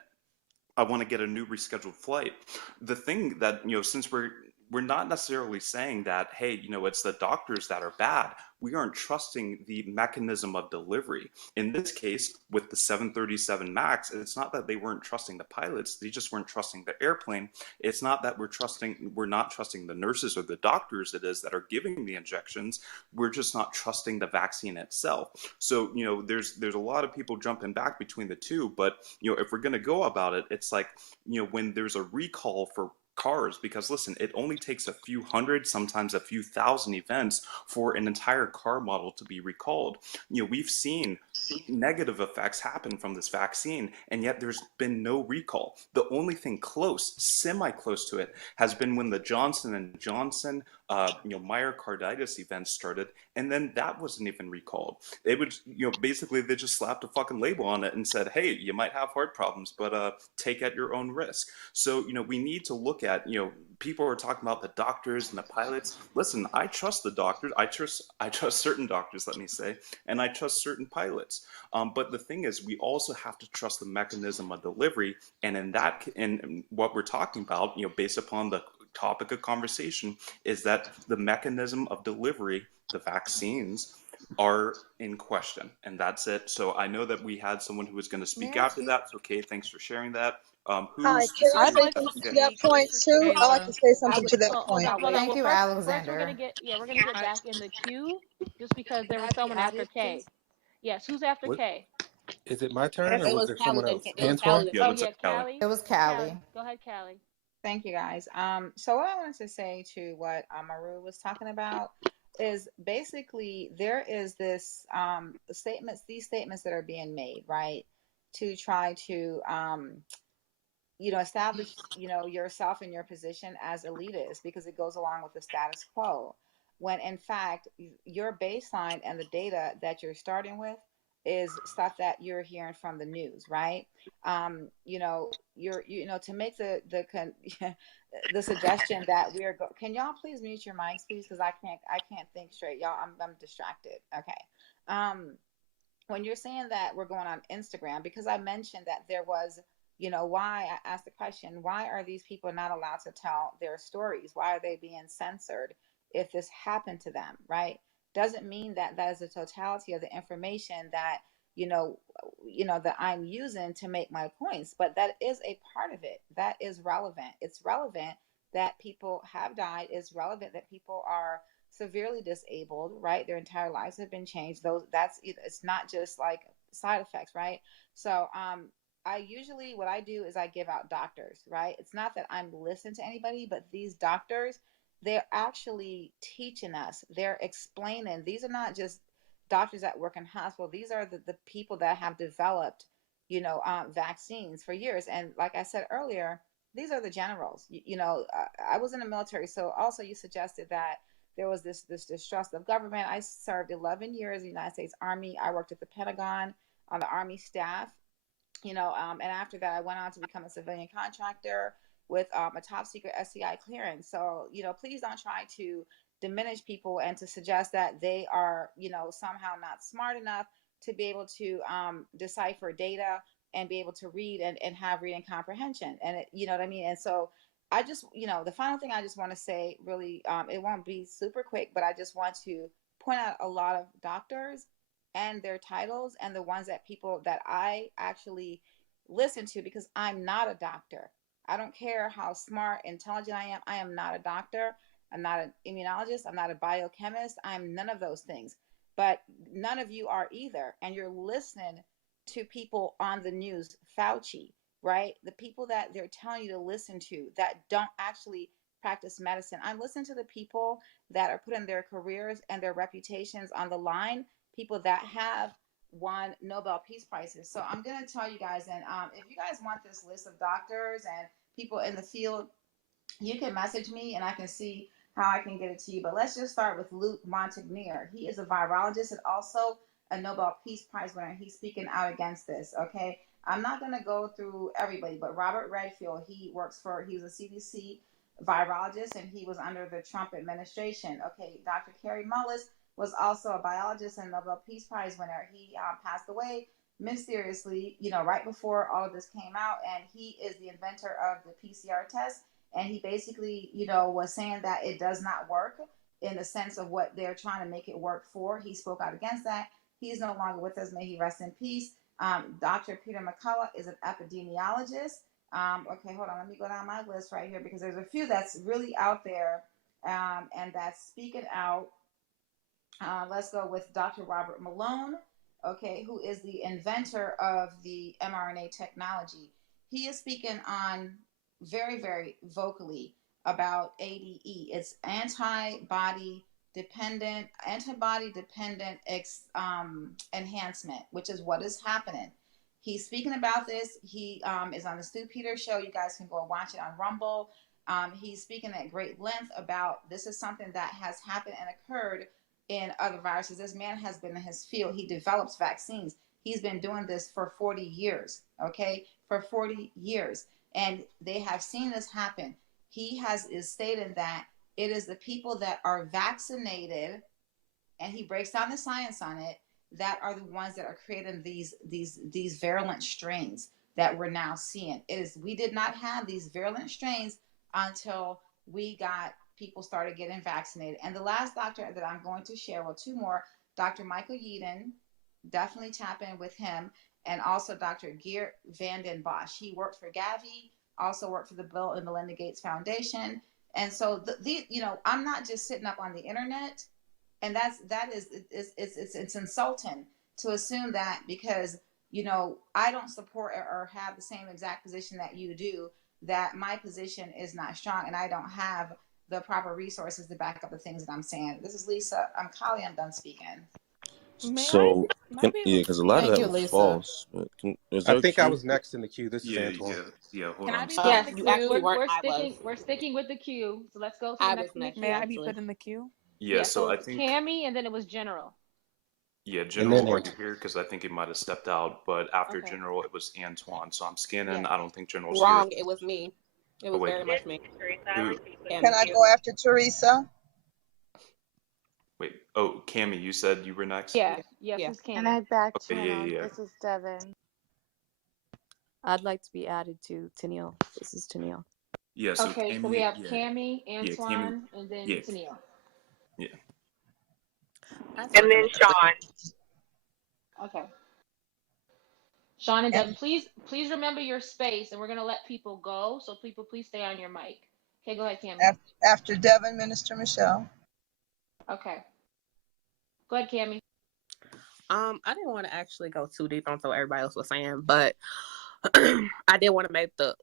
I want to get a new rescheduled flight. The thing that, since we're not necessarily saying that, hey, it's the doctors that are bad. We aren't trusting the mechanism of delivery. In this case, with the 737 MAX, it's not that they weren't trusting the pilots. They just weren't trusting the airplane. It's not that we're not trusting the nurses or the doctors, it is, that are giving the injections. We're just not trusting the vaccine itself. So, there's a lot of people jumping back between the two. But, if we're going to go about it, it's like, when there's a recall for cars, because listen, it only takes a few hundred, sometimes a few thousand events for an entire car model to be recalled. We've seen negative effects happen from this vaccine, and yet there's been no recall. The only thing semi-close to it, has been when the Johnson & Johnson myocarditis event started, and then that wasn't even recalled. It would, basically they just slapped a fucking label on it and said, hey, you might have heart problems, but take at your own risk. So, we need to look at, people are talking about the doctors and the pilots. Listen, I trust the doctors. I trust certain doctors, let me say, and I trust certain pilots. But the thing is, we also have to trust the mechanism of delivery. And in what we're talking about, based upon the topic of conversation, is that the mechanism of delivery, the vaccines, are in question, and that's it. So I know that we had someone who was going to speak after that. So, okay, thanks for sharing that. Who Can I I'd say like to something to Okay. that speak. point This is too? I like to Kayla. say I something would to that hold point. on, hold on. Thank Well, you, first we're gonna Alexander. get we're gonna get back in the queue just because there Can was I be someone after added, K. please? Yes, who's after What K? is it? My turn, Yes, or It was was there Callie. someone else? It was Antoine. Callie. Yeah, it Oh looks yeah, like Callie. Callie. It was Callie, Callie. go ahead, Callie. thank you guys. So what I wanted to say to what Maru was talking about is basically there is this these statements that are being made, right, to try to establish, yourself in your position as elitist because it goes along with the status quo. When in fact, your baseline and the data that you're starting with is stuff that you're hearing from the news, right? To make the suggestion that can y'all please mute your mics, please? Because I can't think straight, y'all. I'm distracted. Okay. When you're saying that we're going on Instagram, because I mentioned that there was, why I asked the question, why are these people not allowed to tell their stories? Why are they being censored if this happened to them, right? Doesn't mean that that is the totality of the information that, that I'm using to make my points, but that is a part of it. That is relevant. It's relevant that people have died. It's relevant that people are severely disabled, right? Their entire lives have been changed. It's not just like side effects, right? So I usually, what I do is I give out doctors, right? It's not that I'm listening to anybody, but these doctors, they're actually teaching us. They're explaining. These are not just doctors that work in hospital. These are the people that have developed, vaccines for years. And like I said earlier, these are the generals. I was in the military, so also you suggested that there was this distrust of government. I served 11 years in the United States Army. I worked at the Pentagon on the Army staff, and after that, I went on to become a civilian contractor with a top secret SCI clearance. So, please don't try to diminish people and to suggest that they are, somehow not smart enough to be able to decipher data and be able to read and have reading comprehension. And you know what I mean? And so I just, the final thing I just want to say really, it won't be super quick, but I just want to point out a lot of doctors and their titles and the ones that people that I actually listen to because I'm not a doctor. I don't care how smart, intelligent I am. I am not a doctor. I'm not an immunologist. I'm not a biochemist. I'm none of those things. But none of you are either. And you're listening to people on the news, Fauci, right? The people that they're telling you to listen to that don't actually practice medicine. I'm listening to the people that are putting their careers and their reputations on the line, people that have won Nobel Peace Prizes. So I'm going to tell you guys, and if you guys want this list of doctors and people in the field, you can message me and I can see how I can get it to you. But let's just start with Luc Montagnier. He is a virologist and also a Nobel Peace Prize winner. He's speaking out against this. Okay. I'm not going to go through everybody, but Robert Redfield, he's a CDC virologist and he was under the Trump administration. Okay. Dr. Carrie Mullis was also a biologist and Nobel Peace Prize winner. He passed away mysteriously, right before all of this came out. And he is the inventor of the PCR test. And he basically, was saying that it does not work in the sense of what they're trying to make it work for. He spoke out against that. He's no longer with us. May he rest in peace. Dr. Peter McCullough is an epidemiologist. Okay, hold on. Let me go down my list right here because there's a few that's really out there and that's speaking out. Let's go with Dr. Robert Malone, okay, who is the inventor of the mRNA technology. He is speaking on very, very vocally about ADE. It's antibody dependent enhancement, which is what is happening. He's speaking about this. He is on the Stu Peters show. You guys can go watch it on Rumble. He's speaking at great length about this is something that has happened and occurred in other viruses. This man has been in his field. He develops vaccines. He's been doing this for 40 years, okay? For 40 years. And they have seen this happen. He is stating that it is the people that are vaccinated, and he breaks down the science on it, that are the ones that are creating these virulent strains that we're now seeing. We did not have these virulent strains until we got people started getting vaccinated. And the last doctor that I'm going to share, well, two more, Dr. Michael Yeadon, definitely tap in with him. and also Dr. Geert Vanden Bosch. He worked for Gavi, also worked for the Bill and Melinda Gates Foundation. And so I'm not just sitting up on the internet, and it's insulting to assume that because I don't support or have the same exact position that you do, that my position is not strong and I don't have the proper resources to back up the things that I'm saying. This is Lisa. I'm Kali. I'm done speaking. So, because a lot of that was false. But is there I a think I queue? was next in the queue. This is Antoine. Hold Can on. I be put Yes, in the you queue? actually weren't. We're sticking with the queue. So let's go to the I next was in the next. queue. May I be put in the queue? Yeah, So so I it's think Tammy, and then it was General. Yeah, And General, then are you here? Because I think he might have stepped out. But after Okay. General, it was Antoine. So I'm scanning. Yes. I don't think General's Wrong. here. It was me. It Oh was wait, very much me. who? Can I go after Teresa? Wait. Oh, Cammy, you said you were next. Yes, Yeah. it's And Cammy. I back Okay, channel. yeah. This is Devin. I'd like to be added to Tennille. This is Tennille. Yeah. So Okay, Cammy, so we have yeah, Cammy, yeah, Cammy, Antoine, and then yeah, Tennille. yeah. I just And want to then make Sean. Okay. Sean and Devin, please remember your space, and we're gonna let people go. So people, please stay on your mic. Okay, go ahead, Cammy. After Devin, Minister Michelle. Okay. Go ahead, Cammy. I didn't want to actually go too deep onto what everybody else was saying, but I did want to make a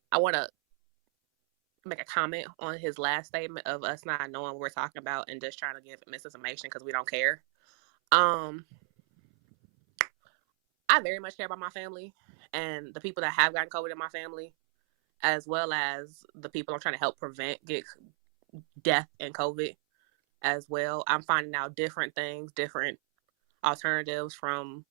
comment on his last statement of us not knowing what we're talking about and just trying to give misinformation because we don't care. I very much care about my family and the people that have gotten COVID in my family, as well as the people I'm trying to help prevent get death and COVID as well. I'm finding out different things, different alternatives from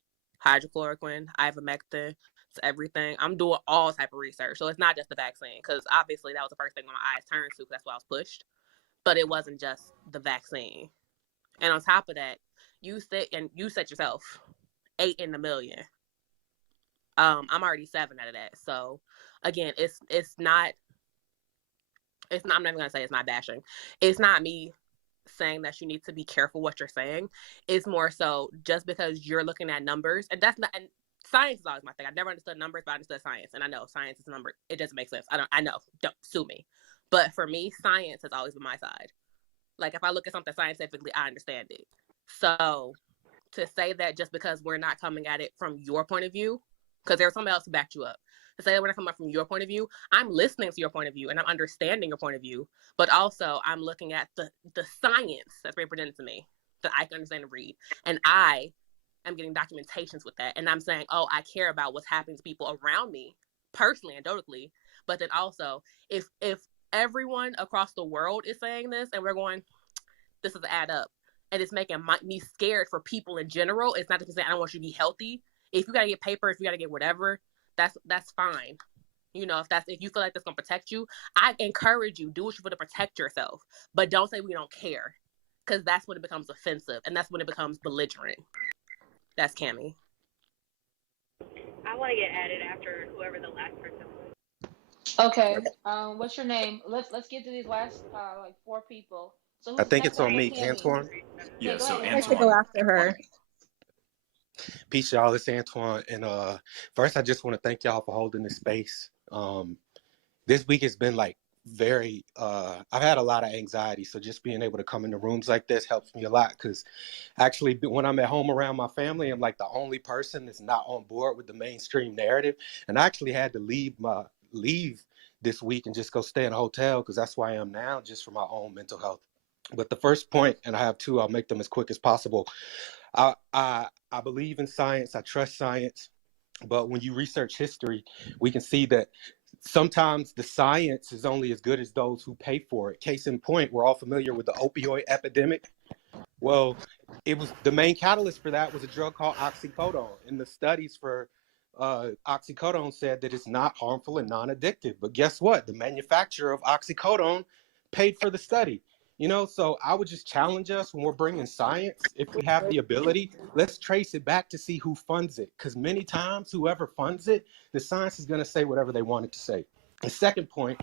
hydrochloroquine, ivermectin, to everything. I'm doing all type of research. So it's not just the vaccine, because obviously that was the first thing my eyes turned to, because that's why I was pushed. But it wasn't just the vaccine. And on top of that, you said yourself, 8 in a million. I'm already 7 out of that. So again, it's not I'm not even gonna say it's not bashing. It's not me saying that you need to be careful what you're saying. It's more so just because you're looking at numbers, and science is always my thing. I've never understood numbers, but I understood science, and I know science is a number. It doesn't make sense. I know. Don't sue me. But for me, science has always been my side. Like if I look at something scientifically, I understand it. So to say that just because we're not coming at it from your point of view, because there's somebody else who backed you up, to say that we're not coming from your point of view, I'm listening to your point of view and I'm understanding your point of view, but also I'm looking at the science that's being presented to me that I can understand and read. And I am getting documentations with that. And I'm saying, oh, I care about what's happening to people around me, personally, anecdotally. But then also, if everyone across the world is saying this and we're going, this doesn't add up, and it's making me scared for people in general, it's not just saying I don't want you to be healthy. If you got to get paper, if you got to get whatever, that's fine. You know, if you feel like that's going to protect you, I encourage you, do what you want to protect yourself. But don't say we don't care, because that's when it becomes offensive, and that's when it becomes belligerent. That's Cammy. I want to get added after whoever the last person was. Okay. What's your name? Let's get to these last like 4 people. So I who's think next it's on after me, Cammy? Antoine. Yeah, go so ahead, I Antoine. should go after her. Peace, y'all. It's Antoine. And first, I just want to thank y'all for holding this space. This week has been like very, I've had a lot of anxiety. So just being able to come into rooms like this helps me a lot, because actually when I'm at home around my family, I'm like the only person that's not on board with the mainstream narrative. And I actually had to leave this week and just go stay in a hotel, because that's where I am now, just for my own mental health. But the first point, and I have 2, I'll make them as quick as possible. I believe in science. I trust science. But when you research history, we can see that sometimes the science is only as good as those who pay for it. Case in point, we're all familiar with the opioid epidemic. Well, it was the main catalyst for that was a drug called oxycodone. And the studies for oxycodone said that it's not harmful and non-addictive. But guess what? The manufacturer of oxycodone paid for the study. You know, so I would just challenge us when we're bringing science, if we have the ability, let's trace it back to see who funds it. Because many times, whoever funds it, the science is going to say whatever they want it to say. The second point,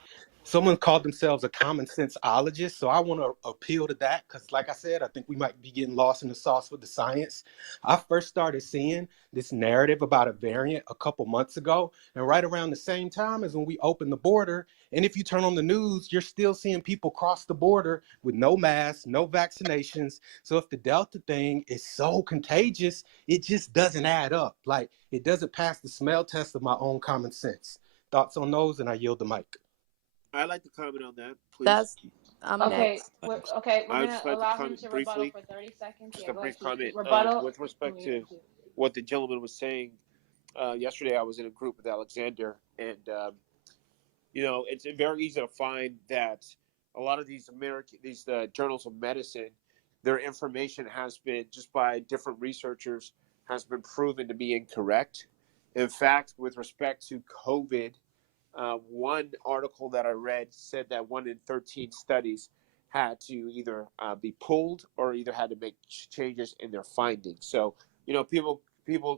someone called themselves a common senseologist. So I want to appeal to that because, like I said, I think we might be getting lost in the sauce with the science. I first started seeing this narrative about a variant a couple months ago, and right around the same time as when we opened the border. And if you turn on the news, you're still seeing people cross the border with no masks, no vaccinations. So if the Delta thing is so contagious, it just doesn't add up. Like, it doesn't pass the smell test of my own common sense. Thoughts on those, and I yield the mic. I'd like to comment on that, please. I'm Okay, next. we're I would gonna just like to allow him comment to rebuttal briefly. for 30 seconds. Just Yeah, a go brief ahead, Keith. comment Rebuttal. with respect to what the gentleman was saying. Yesterday, I was in a group with Alexander, and it's very easy to find that a lot of these journals of medicine, their information has been, just by different researchers, has been proven to be incorrect. In fact, with respect to COVID, one article that I read said that 1 in 13 studies had to either be pulled or either had to make changes in their findings. So,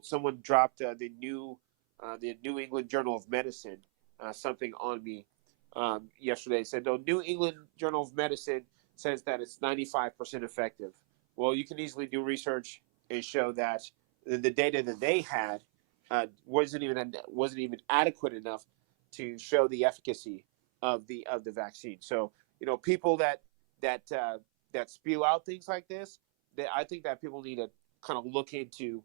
someone dropped the New England Journal of Medicine something on me yesterday. Said, no, New England Journal of Medicine says that it's 95% effective. Well, you can easily do research and show that the data that they had wasn't even adequate enough to show the efficacy of the vaccine. So, people that spew out things like this, I think that people need to kind of look into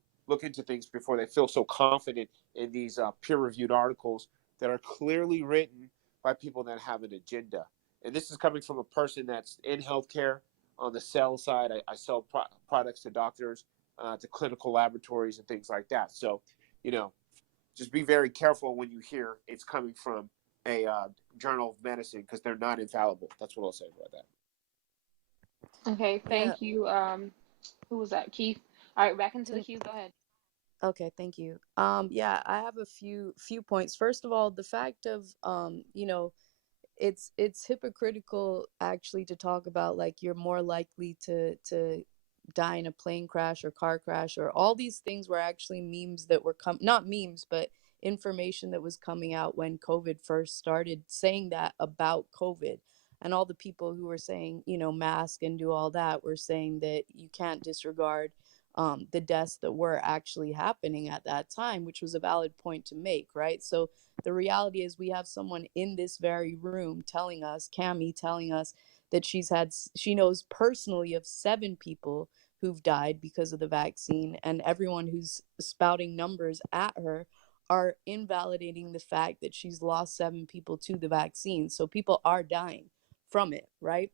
things before they feel so confident in these peer-reviewed articles that are clearly written by people that have an agenda. And this is coming from a person that's in healthcare on the sales side. I sell products to doctors, to clinical laboratories and things like that. So, just be very careful when you hear it's coming from a journal of medicine, because they're not infallible. That's what I'll say about that. Okay, Yeah. thank you. Who was that? Keith. All right, back into the queue. Go ahead. Okay, thank you. Yeah, I have a few points. First of all, the fact of it's hypocritical actually to talk about like you're more likely to die in a plane crash or car crash, or all these things were actually memes that were not memes, but information that was coming out when COVID first started, saying that about COVID. And all the people who were saying, mask and do all that, were saying that you can't disregard the deaths that were actually happening at that time, which was a valid point to make, right? So the reality is we have someone in this very room telling us, Cammie telling us, that she knows personally of 7 people who've died because of the vaccine, and everyone who's spouting numbers at her are invalidating the fact that she's lost 7 people to the vaccine. So people are dying from it, right?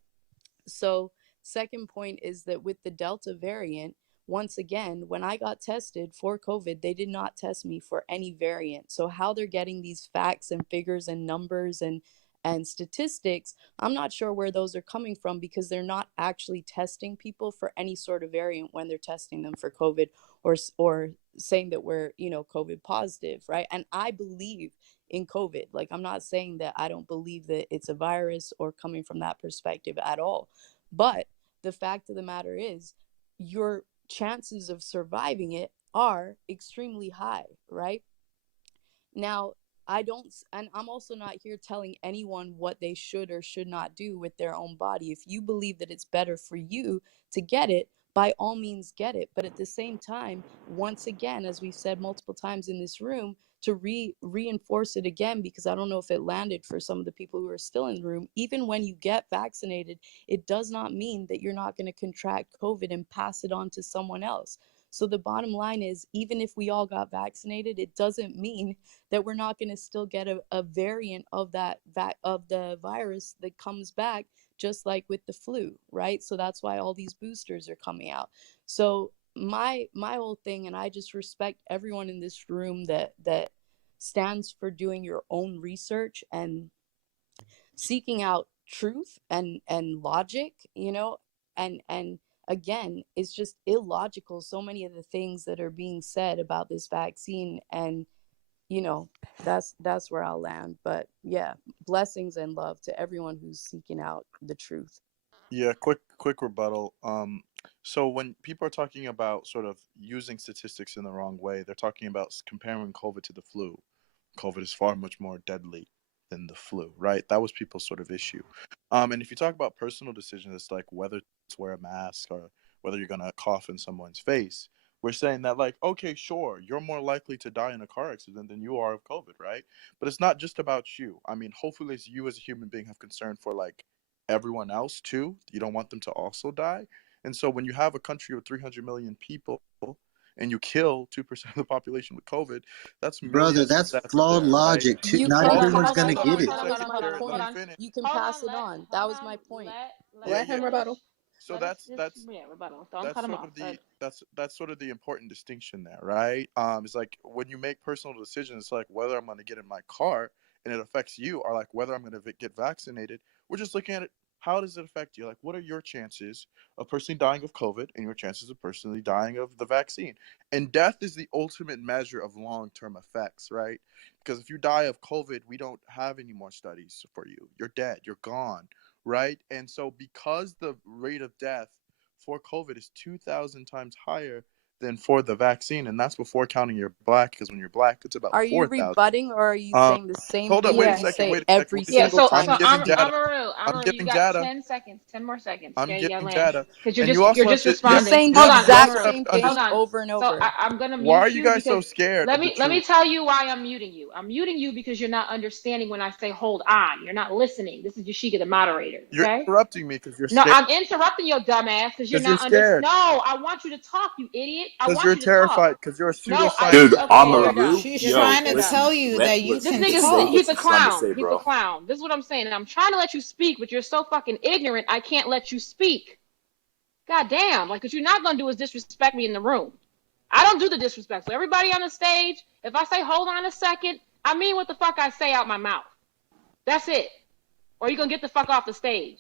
So second point is that with the Delta variant, once again, when I got tested for COVID, they did not test me for any variant. So how they're getting these facts and figures and numbers and statistics, I'm not sure where those are coming from, because they're not actually testing people for any sort of variant when they're testing them for COVID, or saying that we're, COVID positive, right? And I believe in COVID. Like, I'm not saying that I don't believe that it's a virus or coming from that perspective at all. But the fact of the matter is, your chances of surviving it are extremely high, right? Now, and I'm also not here telling anyone what they should or should not do with their own body. If you believe that it's better for you to get it, by all means get it. But at the same time, once again, as we've said multiple times in this room, to reinforce it again, because I don't know if it landed for some of the people who are still in the room, even when you get vaccinated, it does not mean that you're not going to contract COVID and pass it on to someone else. So the bottom line is, even if we all got vaccinated, it doesn't mean that we're not going to still get a variant of of the virus that comes back, just like with the flu, right? So that's why all these boosters are coming out. So my whole thing, and I just respect everyone in this room that stands for doing your own research and seeking out truth and logic, and again, it's just illogical, so many of the things that are being said about this vaccine. And that's where I'll land. But yeah, blessings and love to everyone who's seeking out the truth. Yeah, quick rebuttal. So when people are talking about sort of using statistics in the wrong way, they're talking about comparing COVID to the flu. COVID is far much more deadly than the flu, right? That was people's sort of issue. And if you talk about personal decisions, it's like whether to wear a mask or whether you're going to cough in someone's face. We're saying that, like, okay, sure, you're more likely to die in a car accident than you are of COVID, right? But it's not just about you. I mean, hopefully, you as a human being have concern for, like, everyone else, too. You don't want them to also die. And so when you have a country with 300 million people and you kill 2% of the population with COVID, that's Brother, millions of that's deaths flawed there, right? logic. You Not can everyone's pass going it to get on. it. That was my Let me point. finish. You can pass it on. That was my point. Yeah, Let yeah. him rebuttal. So that's rebuttal. Don't that's cut him sort off. of the that's sort of the important distinction there, right? It's like when you make personal decisions, it's like whether I'm going to get in my car and it affects you, or like whether I'm going to get vaccinated. We're just looking at it. How does it affect you? Like, what are your chances of personally dying of COVID and your chances of personally dying of the vaccine? And death is the ultimate measure of long-term effects, right? Because if you die of COVID, we don't have any more studies for you. You're dead. You're gone, right? And so because the rate of death for COVID is 2,000 times higher than for the vaccine, and that's before counting you're black, because when you're black, it's about Are you 4,000. rebutting, or are you saying the same Hold up, thing wait a that you second, say wait a second, every wait a Yeah, second. single so time? I'm giving data. I'm Amaru, you giving got data. 10 seconds, 10 more seconds. I'm Okay, you giving gotta land. data. Because And you also you're have just to, You're responding. saying the Hold on, exact Amaru. same thing Hold on. over and So over. I'm gonna why mute are you you guys because so scared of the let me truth? tell you why I'm muting you. I'm muting you because you're not understanding when I say hold on. You're not listening. This is Yashika, the moderator. You're Okay? interrupting me because you're No, scared. I'm interrupting your dumbass because you're Because you're not under. scared. No, I want you to talk, you idiot. I Because want you're you to talk. terrified. Because you're a No, Dude, pseudoscientist. okay, you're Amaru, dumb. She's You're yo, dumb. trying You're to dumb. listen, tell you that you This listen, can nigga's say talk. what he's a you're trying to clown. say, He's a bro. clown. This is what I'm saying. And I'm trying to let you speak, but you're so fucking ignorant. I can't let you speak. God damn! Like, what you're not gonna do is disrespect me in the room. I don't do the disrespect. So everybody on the stage, if I say hold on a second, I mean what the fuck I say out my mouth. That's it. Or you gonna get the fuck off the stage.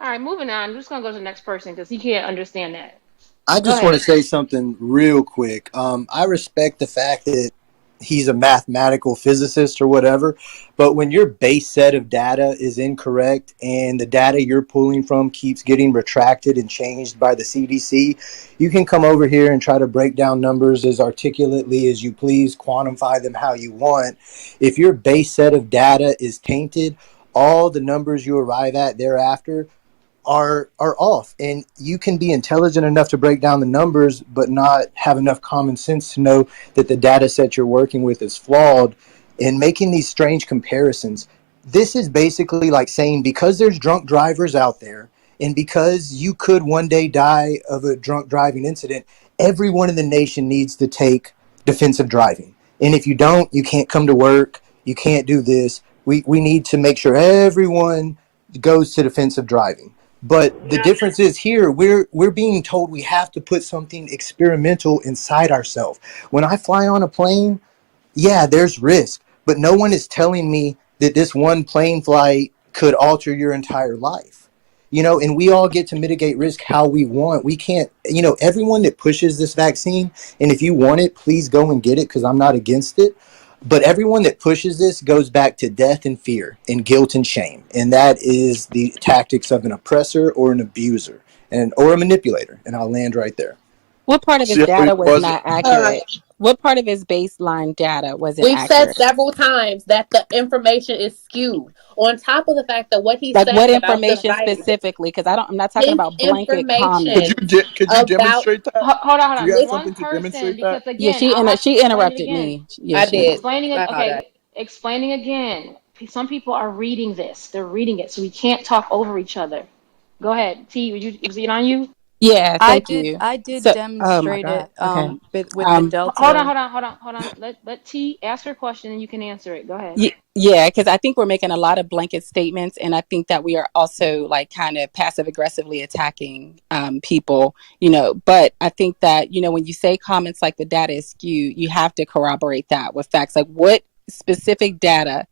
All right, moving on. I'm just gonna go to the next person because he can't understand that. I Go just want ahead. to say something real quick. I respect the fact that he's a mathematical physicist or whatever, but when your base set of data is incorrect and the data you're pulling from keeps getting retracted and changed by the CDC, you can come over here and try to break down numbers as articulately as you please, quantify them how you want. If your base set of data is tainted, all the numbers you arrive at thereafter are off, and you can be intelligent enough to break down the numbers but not have enough common sense to know that the data set you're working with is flawed. And making these strange comparisons, this is basically like saying because there's drunk drivers out there and because you could one day die of a drunk driving incident, everyone in the nation needs to take defensive driving, and if you don't, you can't come to work, you can't do this. We need to make sure everyone goes to defensive driving. But the difference is here we're being told we have to put something experimental inside ourselves. When I fly on a plane, yeah, there's risk, but no one is telling me that this one plane flight could alter your entire life. And we all get to mitigate risk how we want. We can't, everyone that pushes this vaccine, and if you want it, please go and get it because I'm not against it. But everyone that pushes this goes back to death and fear and guilt and shame. And that is the tactics of an oppressor or an abuser or a manipulator. And I'll land right there. What part of his See how he data was wasn't? not accurate? What part of his baseline data wasn't We've said accurate? several times that the information is skewed. On top of the fact that what he's Like what saying about the information virus, specifically? Because I'm not talking his about blanket information comments. Could you about demonstrate that? Hold on, hold Do you on. have this, One something to person, demonstrate that? because Yeah, again, I'll have to she explain it interrupted again. me. Yeah, I did. Explaining I it. apologize. Okay, explaining again. Some people are reading this. They're reading it, so we can't talk over each other. Go ahead, T. Was it on you? Yeah, thank you. I did So, oh my demonstrate God. it Okay. with the Hold Delta. on. Let T ask her question and you can answer it. Go ahead. Yeah, because I think we're making a lot of blanket statements, and I think that we are also like kind of passive aggressively attacking people, But I think that, when you say comments like the data is skewed, you have to corroborate that with facts. Like what specific data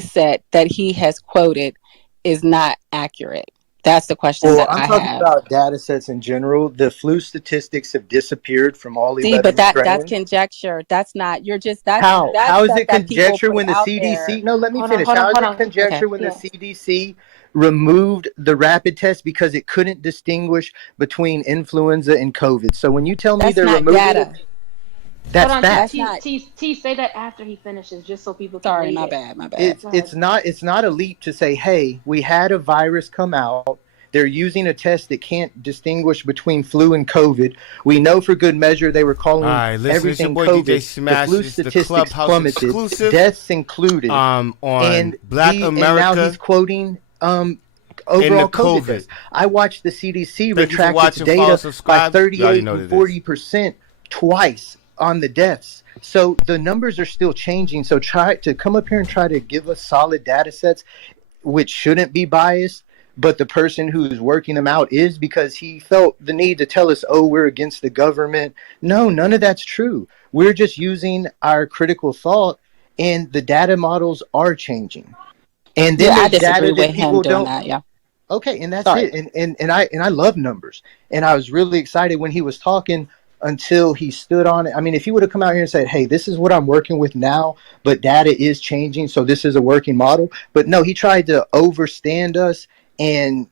set that he has quoted is not accurate? That's the question Well, that I'm I talking have. about data sets in general. The flu statistics have disappeared from all See, but 11 that's strains. conjecture. That's not. You're just that's How is stuff it that people conjecture put when the out CDC? there. No, let me Hold on, finish. hold on, How is hold it on. Okay. conjecture when the Yeah. CDC removed the rapid test because it couldn't distinguish between influenza and COVID? So when you tell me That's they're not removing it, data. That's Hold on, fact. T, say that after he finishes, just so people can Sorry, read my it. bad, my bad. It's not a leap to say, hey, we had a virus come out. They're using a test that can't distinguish between flu and COVID. We know for good measure they were calling listen, it's your everything boy DJ COVID. The Smash. flu It's the statistics Clubhouse plummeted, exclusive. deaths included, on and Black and now America he's quoting and overall the COVID COVID. deaths. I watched the CDC Thank you for retract its watching. Follow, data by subscribe. You already 38 know and what it is. 40% twice on the deaths. So the numbers are still changing. So try to come up here and try to give us solid data sets, which shouldn't be biased, but the person who's working them out is, because he felt the need to tell us, oh, we're against the government. No, none of that's true. We're just using our critical thought, and the data models are changing. And then Yeah, I there's disagree data with that him people doing don't. that. Yeah. Okay, and that's Sorry. it. And I love numbers. And I was really excited when he was talking until he stood on it. I mean, if he would have come out here and said, hey, this is what I'm working with now, but data is changing, so this is a working model. But no, he tried to overstand us and,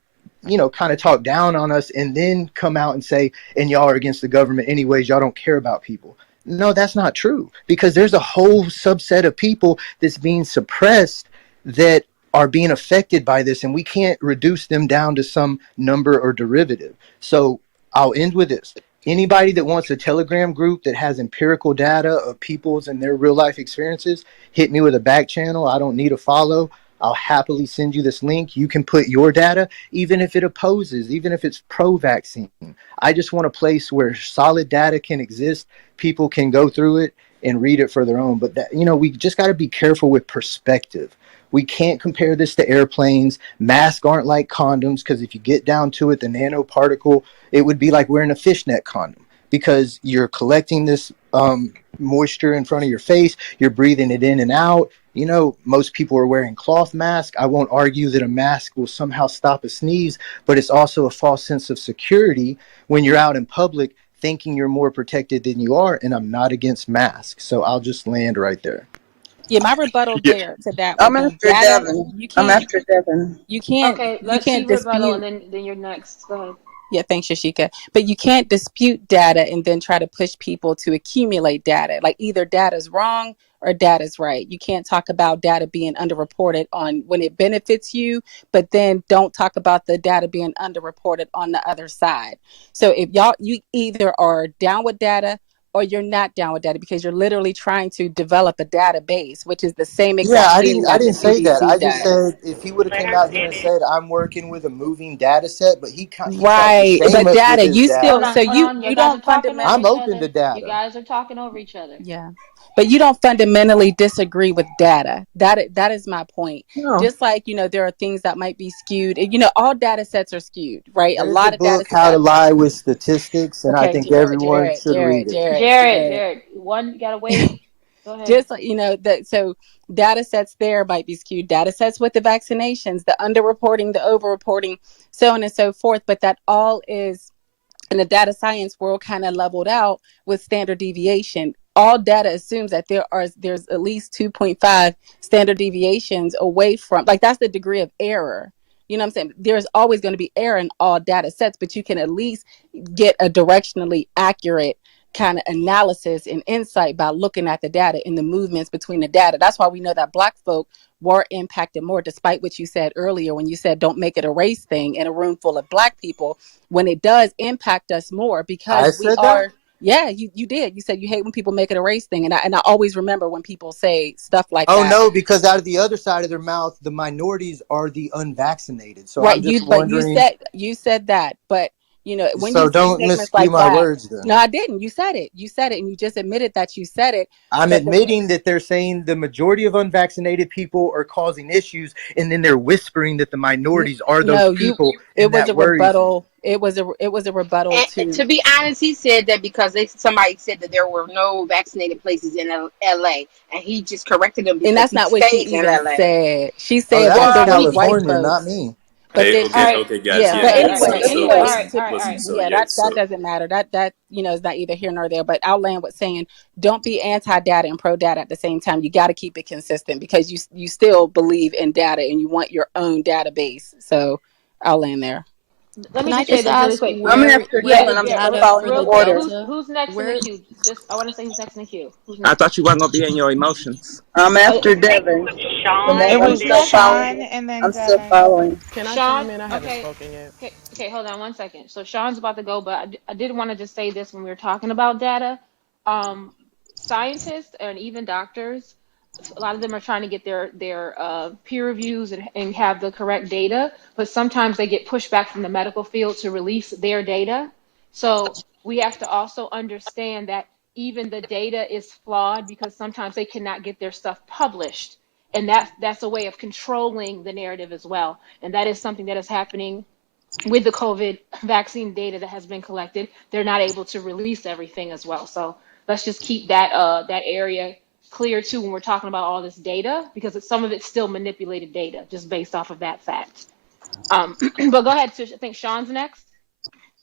kind of talk down on us, and then come out and say, and y'all are against the government anyways, y'all don't care about people. No, that's not true, because there's a whole subset of people that's being suppressed that are being affected by this, and we can't reduce them down to some number or derivative. So I'll end with this. Anybody that wants a Telegram group that has empirical data of people's and their real life experiences, hit me with a back channel. I don't need a follow. I'll happily send you this link. You can put your data, even if it opposes, even if it's pro-vaccine. I just want a place where solid data can exist. People can go through it and read it for their own. But that, we just got to be careful with perspective. We can't compare this to airplanes. Masks aren't like condoms, because if you get down to it, the nanoparticle, it would be like wearing a fishnet condom, because you're collecting this moisture in front of your face. You're breathing it in and out. Most people are wearing cloth masks. I won't argue that a mask will somehow stop a sneeze, but it's also a false sense of security when you're out in public thinking you're more protected than you are. And I'm not against masks. So I'll just land right there. Yeah, my rebuttal there to that would I'm be after data. Devin. You I'm can't. after Devin. You can't. Okay, You let's see can't rebuttal, dispute. and then you're next. Go ahead. Yeah, thanks, Shashika. But you can't dispute data and then try to push people to accumulate data. Like either data's wrong or data's right. You can't talk about data being underreported on when it benefits you, but then don't talk about the data being underreported on the other side. So if you either are down with data or you're not down with data, because you're literally trying to develop a database, which is the same Yeah, exact I thing didn't. I that the didn't say that. I CDC just does. said if he would have came out here and said I'm working with a moving data set, but he tried to Right, shame but us with data, his you data. still, so Hold on. You you guys are don't talking over fundamentally. I'm each open to other. You data. guys are talking over each other. Yeah. But you don't fundamentally disagree with data. That is my point. No. Just like, there are things that might be skewed. All data sets are skewed, right? A There's a lot of data book, sets How to are. Lie with Statistics, and I Okay, think everyone should read it. Jared, one, you gotta wait. Go ahead. Just like, so data sets there might be skewed. Data sets with the vaccinations, the underreporting, the overreporting, so on and so forth. But that all is, in the data science world, kind of leveled out with standard deviation. All data assumes that there's at least 2.5 standard deviations away from, like, that's the degree of error. You know what I'm saying? There's always going to be error in all data sets, but you can at least get a directionally accurate kind of analysis and insight by looking at the data and the movements between the data. That's why we know that Black folk were impacted more, despite what you said earlier when you said don't make it a race thing in a room full of Black people, when it does impact us more, because I we said that. are. Yeah, you did. You said you hate when people make it a race thing, and I always remember when people say stuff like Oh that. no, because out of the other side of their mouth, the minorities are the unvaccinated. So Right, I'm just but wondering. you said that, but when you So say don't statements miscue like my that, words then. no, I didn't. You said it, and you just admitted that you said it. I'm But admitting that they're saying the majority of unvaccinated people are causing issues, and then they're whispering that the minorities are those no, people, it and was that a worries me. rebuttal. It was a rebuttal And to. to be honest, he said that because somebody said that there were no vaccinated places in LA, and he just corrected them And because that's he not what she stays in even LA. said. She Oh, said that that was Well, those he white California, not folks. me. But Hey, then, okay, okay, guys. yeah. Yeah, But yeah. anyway, All anyways, right. Listen. So yeah, yeah. that doesn't matter. That is not either here nor there. But I'll land with saying, don't be anti-data and pro-data at the same time. You got to keep it consistent, because you still believe in data and you want your own database. So I'll land there. Let Can me I just say just this really ask quick. I'm where after where Yeah, the Devin. I'm yeah, just data following for the real the quick. order. Who's Delta? who's next in the Where queue? Just I want to say who's next in the queue. Who's I next? thought you weren't gonna be in your emotions. I'm Uh, after Devin. who Renee, It I'm was who's still next? Sean following. and then I'm still Devin. following. Can I Sean. chime in? I haven't Okay. spoken yet. Okay. Hold on one second. So Sean's about to go, but I did want to just say this when we were talking about data. Scientists and even doctors, a lot of them are trying to get their peer reviews and have the correct data, but sometimes they get pushed back from the medical field to release their data. So we have to also understand that even the data is flawed because sometimes they cannot get their stuff published. And that's a way of controlling the narrative as well. And that is something that is happening with the COVID vaccine data that has been collected. They're not able to release everything as well. So let's just keep that area clear too when we're talking about all this data, because some of it's still manipulated data just based off of that fact. But go ahead, Tish. I think Sean's next.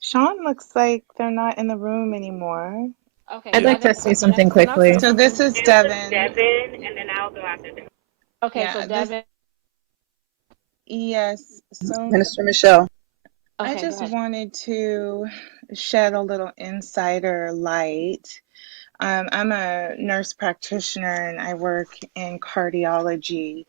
Sean looks like they're not in the room anymore. Okay, I'd like Devin. to say something Can I say quickly. So this something? is Devin. And then I'll go after them. Okay, so Yeah, this Devin. Yes. So Minister Michelle. I Okay, go just ahead. wanted to shed a little insider light. I'm a nurse practitioner and I work in cardiology.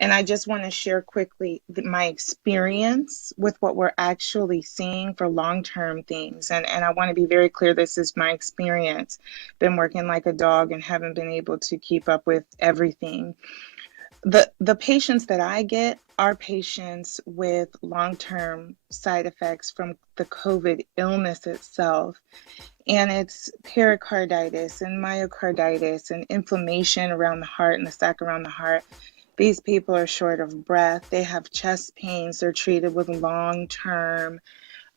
And I just want to share quickly my experience with what we're actually seeing for long-term things. And I want to be very clear, this is my experience. Been working like a dog and haven't been able to keep up with everything. The patients that I get are patients with long-term side effects from the COVID illness itself. And it's pericarditis and myocarditis and inflammation around the heart and the sac around the heart. These people are short of breath. They have chest pains. They're treated with long-term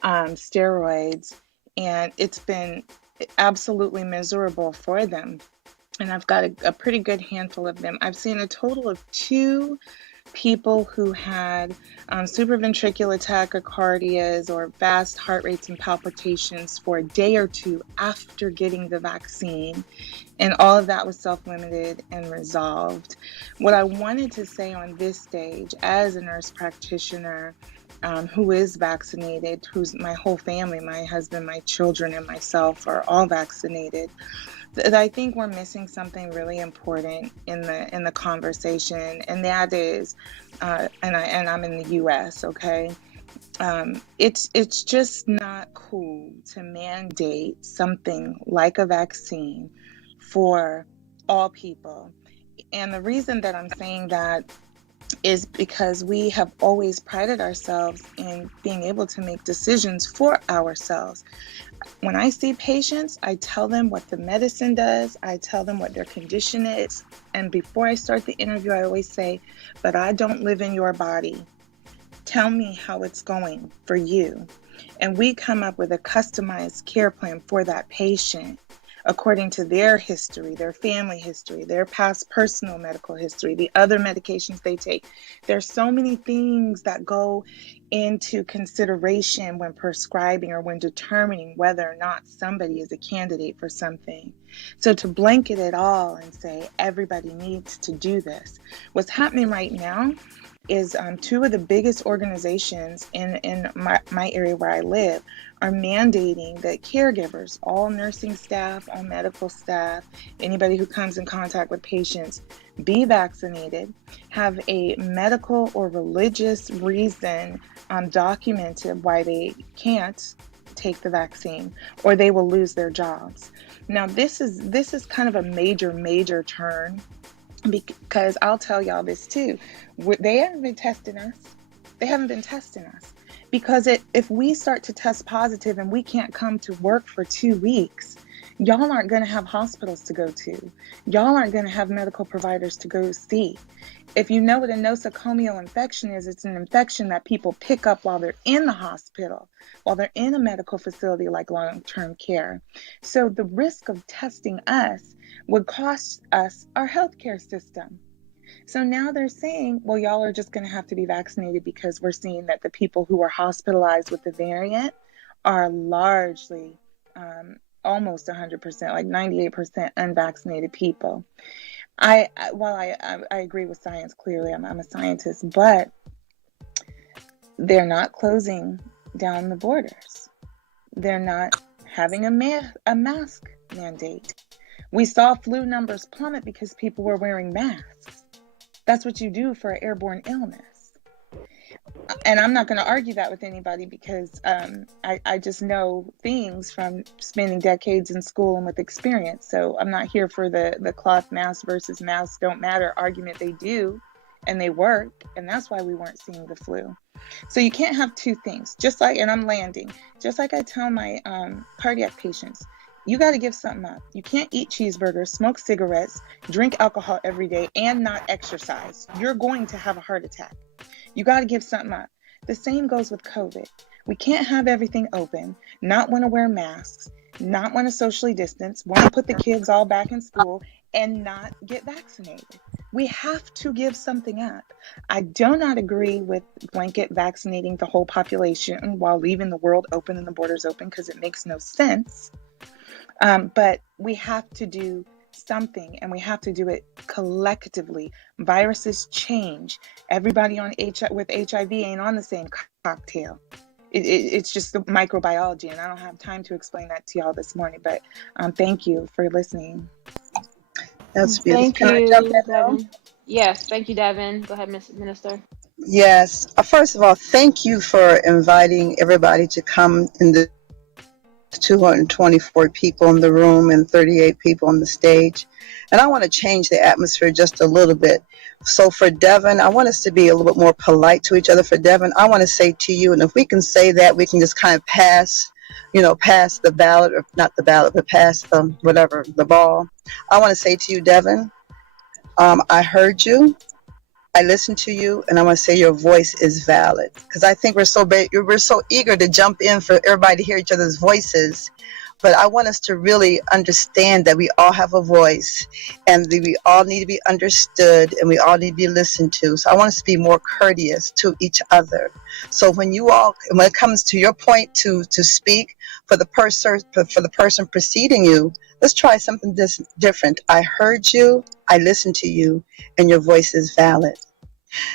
steroids. And it's been absolutely miserable for them. And I've got a pretty good handful of them. I've seen a total of 2 people who had supraventricular tachycardias or fast heart rates and palpitations for a day or 2 after getting the vaccine. And all of that was self-limited and resolved. What I wanted to say on this stage as a nurse practitioner who is vaccinated, who's my whole family, my husband, my children, and myself are all vaccinated, I think we're missing something really important in the conversation, and that is, and I'm in the U.S. Okay, it's just not cool to mandate something like a vaccine for all people, and the reason that I'm saying that is because we have always prided ourselves in being able to make decisions for ourselves. When I see patients, I tell them what the medicine does. I tell them what their condition is. And before I start the interview, I always say, but I don't live in your body. Tell me how it's going for you. And we come up with a customized care plan for that patient according to their history, their family history, their past personal medical history, the other medications they take. There's so many things that go into consideration when prescribing or when determining whether or not somebody is a candidate for something. So to blanket it all and say everybody needs to do this, what's happening right now is 2 of the biggest organizations in my area where I live are mandating that caregivers, all nursing staff, all medical staff, anybody who comes in contact with patients, be vaccinated, have a medical or religious reason documented why they can't take the vaccine or they will lose their jobs. Now, this is kind of a major turn, because I'll tell y'all this too. They haven't been testing us. They haven't been testing us. Because if we start to test positive and we can't come to work for 2 weeks, y'all aren't going to have hospitals to go to. Y'all aren't going to have medical providers to go see. If you know what a nosocomial infection is, it's an infection that people pick up while they're in the hospital, while they're in a medical facility like long-term care. So the risk of testing us would cost us our healthcare system. So now they're saying, well, y'all are just going to have to be vaccinated because we're seeing that the people who are hospitalized with the variant are largely almost 100%, like 98% unvaccinated people. While I agree with science, clearly I'm a scientist, but they're not closing down the borders. They're not having a mask mandate. We saw flu numbers plummet because people were wearing masks. That's what you do for an airborne illness. And I'm not going to argue that with anybody because I just know things from spending decades in school and with experience. So I'm not here for the cloth masks versus masks don't matter argument. They do, and they work, and that's why we weren't seeing the flu. So you can't have two things. Just like, and I'm landing, just like I tell my cardiac patients, you got to give something up. You can't eat cheeseburgers, smoke cigarettes, drink alcohol every day, and not exercise. You're going to have a heart attack. You got to give something up. The same goes with COVID. We can't have everything open, not want to wear masks, not want to socially distance, want to put the kids all back in school, and not get vaccinated. We have to give something up. I do not agree with blanket vaccinating the whole population while leaving the world open and the borders open because it makes no sense. But we have to do something, and we have to do it collectively. Viruses change. Everybody with HIV ain't on the same cocktail. It's just the microbiology, and I don't have time to explain that to y'all this morning, but thank you for listening. That's beautiful. Thank Can I you, jump in now? Devin. Yes, thank you, Devin. Go ahead, Minister. Yes. First of all, thank you for inviting everybody to come in the 224 people in the room and 38 people on the stage. And I want to change the atmosphere just a little bit. So for Devin, I want us to be a little bit more polite to each other. For Devin, I want to say to you, and if we can say that, we can just kind of pass the ballot, or not the ballot, but pass the ball. I want to say to you, Devin, I heard you. I listened to you, and I want to say your voice is valid because I think we're so eager to jump in for everybody to hear each other's voices. But I want us to really understand that we all have a voice, and that we all need to be understood, and we all need to be listened to. So I want us to be more courteous to each other. So when it comes to your point to speak for the person preceding you, let's try something different. I heard you, I listened to you, and your voice is valid.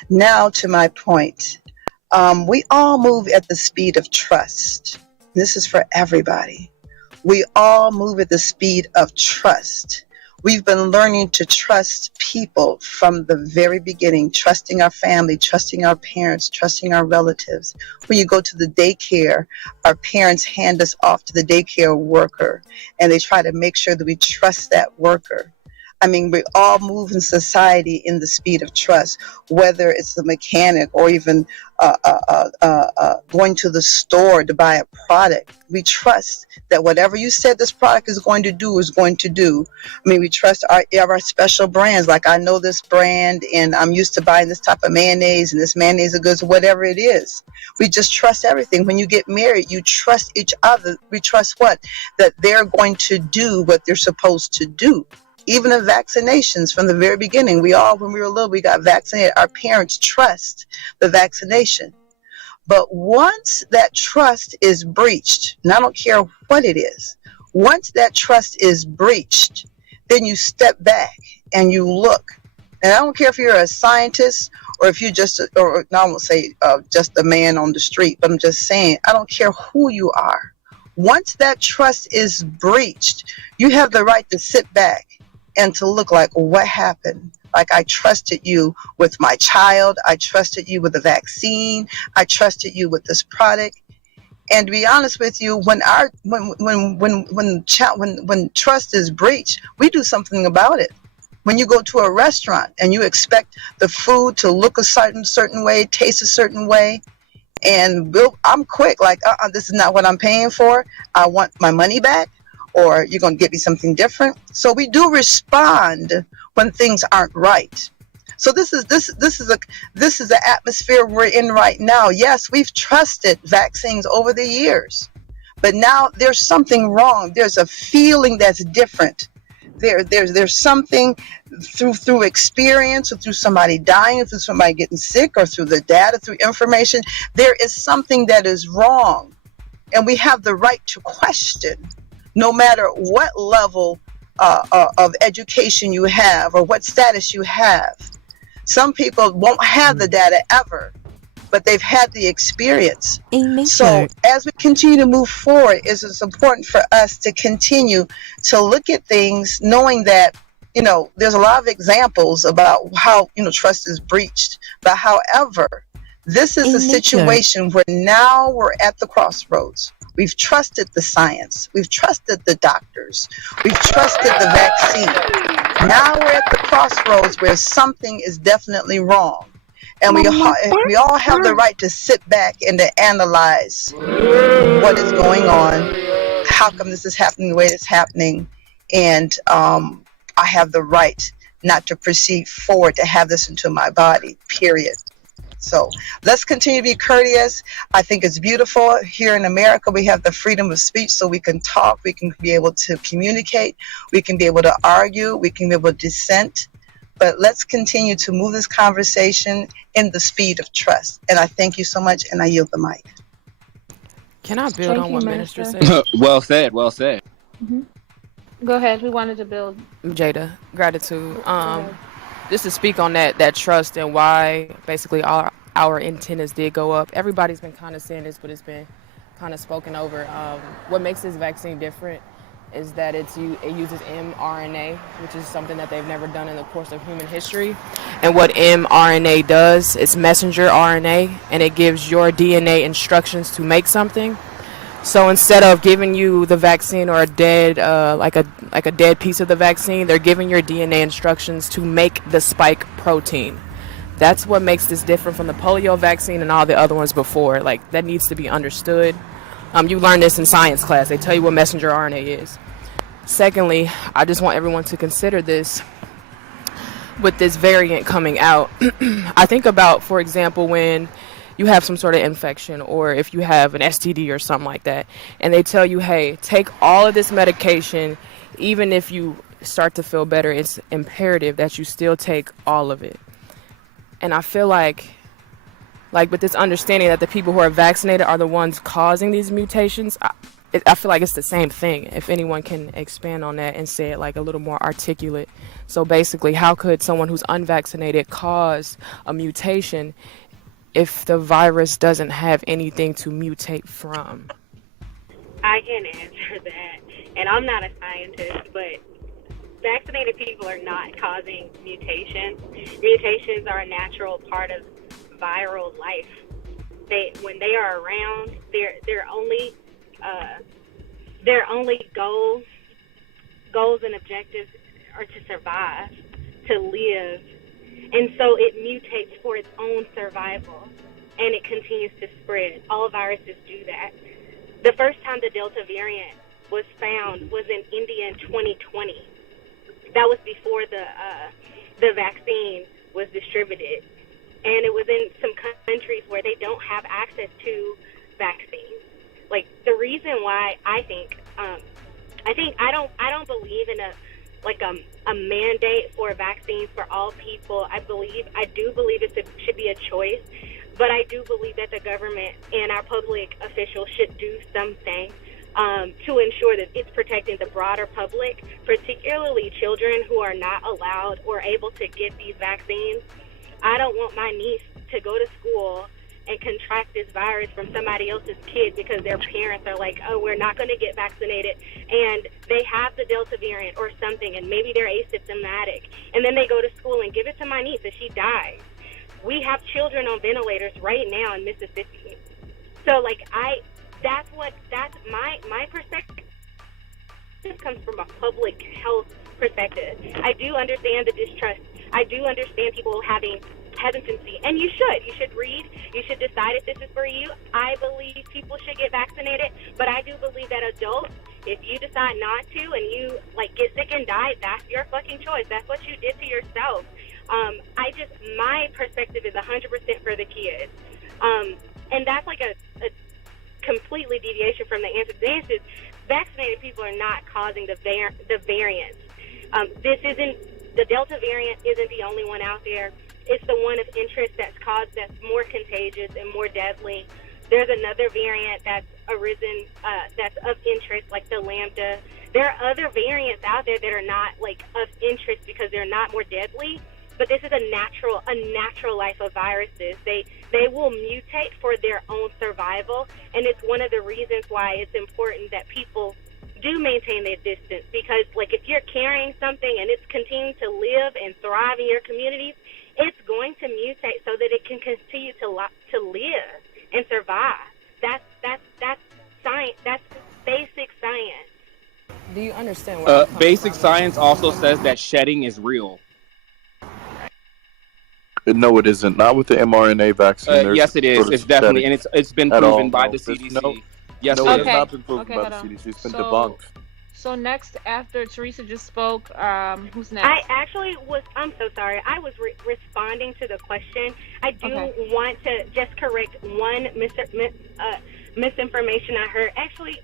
Now to my point. We all move at the speed of trust. This is for everybody. We all move at the speed of trust. We've been learning to trust people from the very beginning, trusting our family, trusting our parents, trusting our relatives. When you go to the daycare, our parents hand us off to the daycare worker, and they try to make sure that we trust that worker. I mean, we all move in society in the speed of trust, whether it's the mechanic or even going to the store to buy a product. We trust that whatever you said this product is going to do is going to do. I mean, we trust our special brands. Like, I know this brand, and I'm used to buying this type of mayonnaise, and this mayonnaise is good, whatever it is. We just trust everything. When you get married, you trust each other. We trust what? That they're going to do what they're supposed to do. Even in vaccinations, from the very beginning, when we were little, we got vaccinated. Our parents trust the vaccination. But once that trust is breached, and I don't care what it is, once that trust is breached, then you step back and you look. And I don't care if you're a scientist or if you're just a man on the street, but I'm just saying, I don't care who you are. Once that trust is breached, you have the right to sit back and to look like, what happened? Like, I trusted you with my child. I trusted you with the vaccine. I trusted you with this product. And to be honest with you, when trust is breached, we do something about it. When you go to a restaurant and you expect the food to look a certain way, taste a certain way, and I'm quick, like, this is not what I'm paying for. I want my money back. Or you're going to get me something different. So we do respond when things aren't right. So this is the atmosphere we're in right now. Yes, we've trusted vaccines over the years, but now there's something wrong. There's a feeling that's different. There's something through experience, or through somebody dying, or through somebody getting sick, or through the data, through information. There is something that is wrong, and we have the right to question. No matter what level of education you have or what status you have. Some people won't have the data ever, but they've had the experience. So as we continue to move forward, it's important for us to continue to look at things knowing that, there's a lot of examples about how, trust is breached. But however, this is a situation where now we're at the crossroads. We've trusted the science. We've trusted the doctors. We've trusted the vaccine. Now we're at the crossroads where something is definitely wrong. And we all have the right to sit back and to analyze what is going on, how come this is happening the way it's happening, and I have the right not to proceed forward to have this into my body, period. So let's continue to be courteous. I think it's beautiful. Here in America, we have the freedom of speech, so we can talk, we can be able to communicate, we can be able to argue, we can be able to dissent. But let's continue to move this conversation in the speed of trust. And I thank you so much, and I yield the mic. Can I build on what Minister said? Well said, well said. Mm-hmm. Go ahead. Who wanted to build? Jada, gratitude. Just to speak on that trust and why basically our antennas did go up. Everybody's been kind of saying this, but it's been kind of spoken over. What makes this vaccine different is that it uses mRNA, which is something that they've never done in the course of human history. And what mRNA does, it's messenger RNA, and it gives your DNA instructions to make something. So instead of giving you the vaccine or a dead, like a dead piece of the vaccine, they're giving your DNA instructions to make the spike protein. That's what makes this different from the polio vaccine and all the other ones before. Like, that needs to be understood. You learn this in science class. They tell you what messenger RNA is. Secondly, I just want everyone to consider this with this variant coming out. I think about, for example, when you have some sort of infection or if you have an STD or something like that, and they tell you, hey, take all of this medication, even if you start to feel better, it's imperative that you still take all of it. And I feel like with this understanding that the people who are vaccinated are the ones causing these mutations, I feel like it's the same thing. If anyone can expand on that and say it like a little more articulate. So basically, how could someone who's unvaccinated cause a mutation if the virus doesn't have anything to mutate from? I can answer that. And I'm not a scientist, but vaccinated people are not causing mutations. Mutations are a natural part of viral life. When they are around, their only goals and objectives are to survive, to live. And so it mutates for its own survival, and it continues to spread. All viruses do that. The first time the Delta variant was found was in India in 2020. That was before the vaccine was distributed. And it was in some countries where they don't have access to vaccines. Like, the reason why I don't believe in a mandate for a vaccine for all people. I do believe it should be a choice, but I do believe that the government and our public officials should do something to ensure that it's protecting the broader public, particularly children who are not allowed or able to get these vaccines. I don't want my niece to go to school and contract this virus from somebody else's kid because their parents are like, oh, we're not going to get vaccinated, and they have the Delta variant or something, and maybe they're asymptomatic, and then they go to school and give it to my niece and she dies. We have children on ventilators right now in Mississippi. So, that's my perspective. This comes from a public health perspective. I do understand the distrust. I do understand people having hesitancy, and you should read, you should decide if this is for you. I believe people should get vaccinated, but I do believe that adults, if you decide not to and you get sick and die, that's your fucking choice. That's what you did to yourself. My perspective is 100% for the kids, and that's like a completely deviation from the answer. The answer is vaccinated people are not causing the variants. The Delta variant isn't the only one out there. It's the one of interest that's more contagious and more deadly. There's another variant that's arisen that's of interest, like the Lambda. There are other variants out there that are not of interest because they're not more deadly, but this is a natural life of viruses. They will mutate for their own survival, and it's one of the reasons why it's important that people do maintain their distance, because like if you're carrying something and it's continuing to live and thrive in your communities, it's going to mutate so that it can continue to live and survive. That's science. That's basic science. Do you understand where I'm coming Basic from? science also says that shedding is real. No, it isn't. Not with the mRNA vaccine. Yes, it is. It's definitely, and it's been proven by the CDC. Yes, no, it it is. has not been proven Okay, by hold the on. CDC. It's been So- debunked. So next, after Teresa just spoke, who's next? I actually was, I'm so sorry. I was responding to the question. I do want to just correct one misinformation I heard. Actually,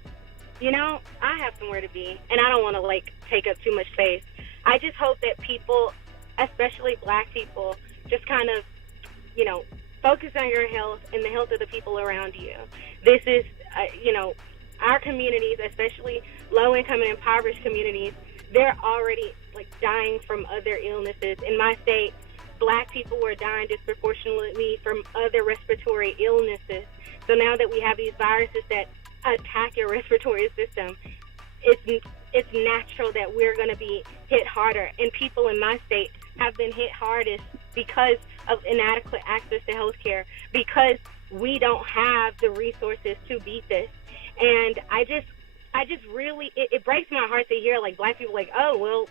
I have somewhere to be, and I don't want to, take up too much space. I just hope that people, especially Black people, just kind of, focus on your health and the health of the people around you. This is, our communities, especially low-income and impoverished communities, they're already dying from other illnesses. In my state, Black people were dying disproportionately from other respiratory illnesses. So now that we have these viruses that attack your respiratory system, it's natural that we're going to be hit harder. And people in my state have been hit hardest because of inadequate access to health care, because we don't have the resources to beat this. And I just really, it breaks my heart to hear Black people oh, well,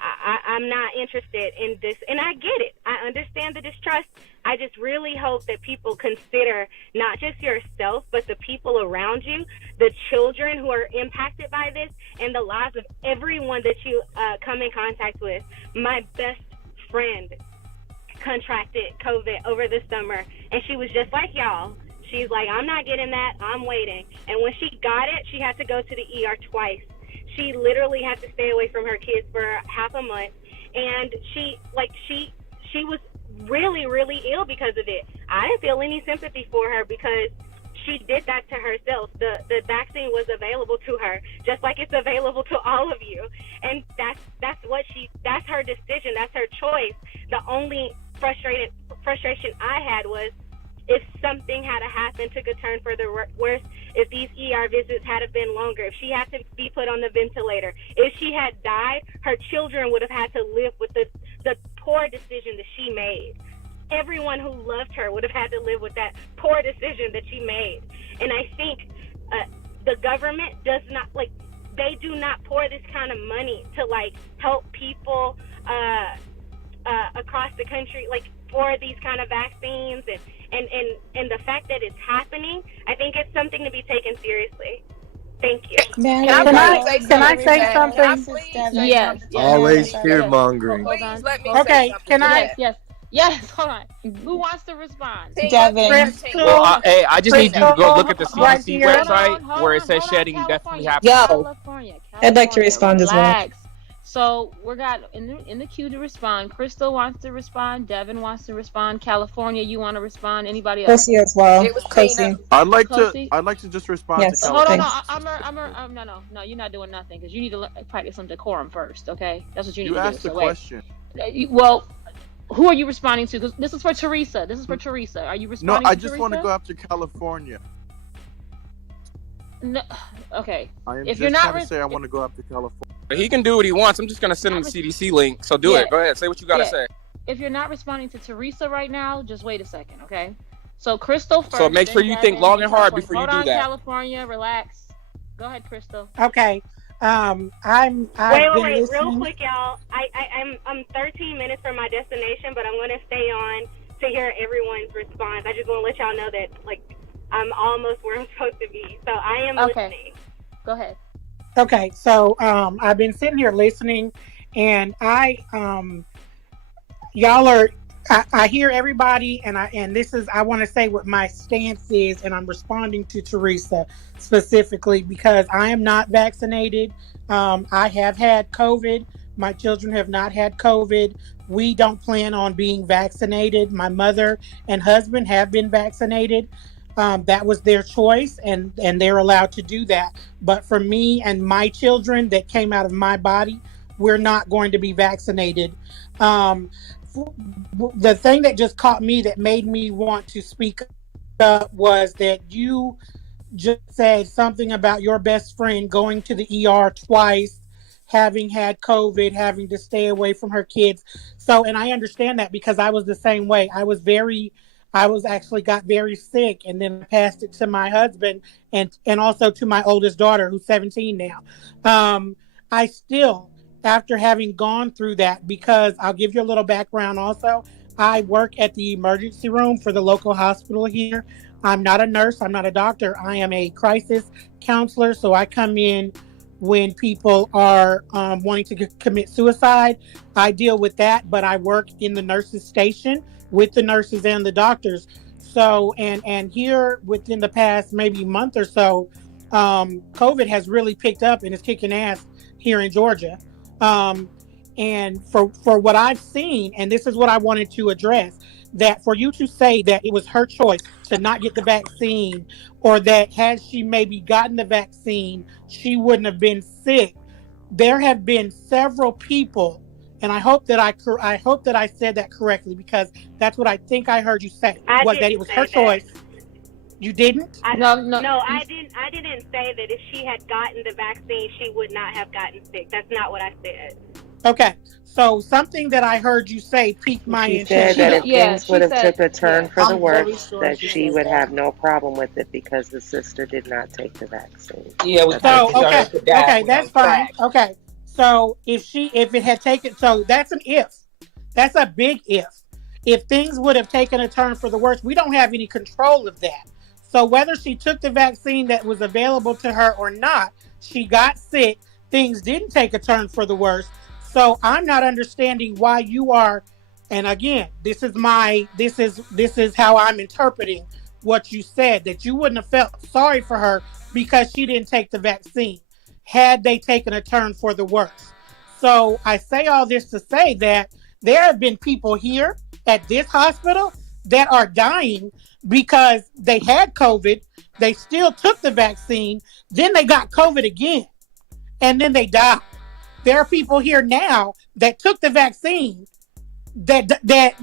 I'm not interested in this. And I get it. I understand the distrust. I just really hope that people consider not just yourself, but the people around you, the children who are impacted by this, and the lives of everyone that you come in contact with. My best friend contracted COVID over the summer, and she was just like y'all. She's like, I'm not getting that. I'm waiting. And when she got it, she had to go to the ER twice. She literally had to stay away from her kids for half a month. And she was really, really ill because of it. I didn't feel any sympathy for her because she did that to herself. The vaccine was available to her, just like it's available to all of you. And that's her decision. That's her choice. The only frustration I had was, if something had happened, took a turn for the worse, if these ER visits had been longer, if she had to be put on the ventilator, if she had died, her children would have had to live with the poor decision that she made. Everyone who loved her would have had to live with that poor decision that she made. And I think the government does not, they do not pour this kind of money to, help people across the country, for these kind of vaccines, and the fact that it's happening, I think it's something to be taken seriously. Thank you. Can I say something? Yes. Always fear-mongering. Hold on. Okay, can I? Yes, hold on. Who wants to respond? Devin. Well, hey, I just need you to go look at the Right CDC here. website where it says shedding definitely happens. California. I'd like to respond as well. Relax. So we got in the queue to respond. Crystal wants to respond. Devin wants to respond. California, you want to respond? Anybody else? Kosi as well. Kosi. I'd like Kosi? to just respond Yes. to Hold on, California. no, you're not doing nothing because you need to practice some decorum first, okay? That's what you need You to do. asked the So wait. question. Well, who are you responding to? Because this is for Teresa. Are you No, responding I to just Teresa? want to go after California. No, okay. I am If just you're not trying to say I want to go after California. He can do what he wants. I'm just going to send him the CDC link. So do it. Go ahead. Say what you got to say. If you're not responding to Teresa right now, just wait a second, okay? So Crystal first. So make sure you think long and hard before you Hold do on, that. California, relax. Go ahead, Crystal. Okay. I've Wait, been real listening. quick, y'all. I'm 13 minutes from my destination, but I'm going to stay on to hear everyone's response. I just want to let y'all know that, I'm almost where I'm supposed to be. So I am listening. Go ahead. Okay, so I've been sitting here listening, and y'all are. I hear everybody, and this is. I want to say what my stance is, and I'm responding to Teresa specifically because I am not vaccinated. I have had COVID. My children have not had COVID. We don't plan on being vaccinated. My mother and husband have been vaccinated. That was their choice, and they're allowed to do that. But for me and my children that came out of my body, we're not going to be vaccinated. Um, the thing that just caught me that made me want to speak up was that you just said something about your best friend going to the ER twice, having had COVID, having to stay away from her kids. So, and I understand that because I was the same way. I was actually got very sick and then passed it to my husband and also to my oldest daughter who's 17 now. I still, after having gone through that, because I'll give you a little background also, I work at the emergency room for the local hospital here. I'm not a nurse. I'm not a doctor. I am a crisis counselor. So I come in when people are wanting to commit suicide. I deal with that, but I work in the nurses station with the nurses and the doctors. So, and here within the past maybe month or so, COVID has really picked up and is kicking ass here in Georgia. Um, and for what I've seen, and this is what I wanted to address, that for you to say that it was her choice to not get the vaccine, or that had she maybe gotten the vaccine, she wouldn't have been sick. There have been several people, and I hope that I said that correctly, because that's what I think I heard you say, I was that it didn't was her say that. choice. You didn't? No, I didn't. I didn't say that if she had gotten the vaccine, she would not have gotten sick. That's not what I said. Okay, so something that I heard you say piqued my She interest. said that if things would have took a turn for the I'm very worse, sure that she she said would that. have no problem with it because the sister did not take the vaccine. Yeah, we That's kind what of she concerned said. that Okay, was that's on fine. track. Okay, so if it had taken, so that's an if. That's a big if. If things would have taken a turn for the worse, we don't have any control of that. So whether she took the vaccine that was available to her or not, she got sick. Things didn't take a turn for the worse. So I'm not understanding why you are. And again, this is how I'm interpreting what you said, that you wouldn't have felt sorry for her because she didn't take the vaccine had they taken a turn for the worse. So I say all this to say that there have been people here at this hospital that are dying because they had COVID, they still took the vaccine, then they got COVID again, and then they died. There are people here now that took the vaccine that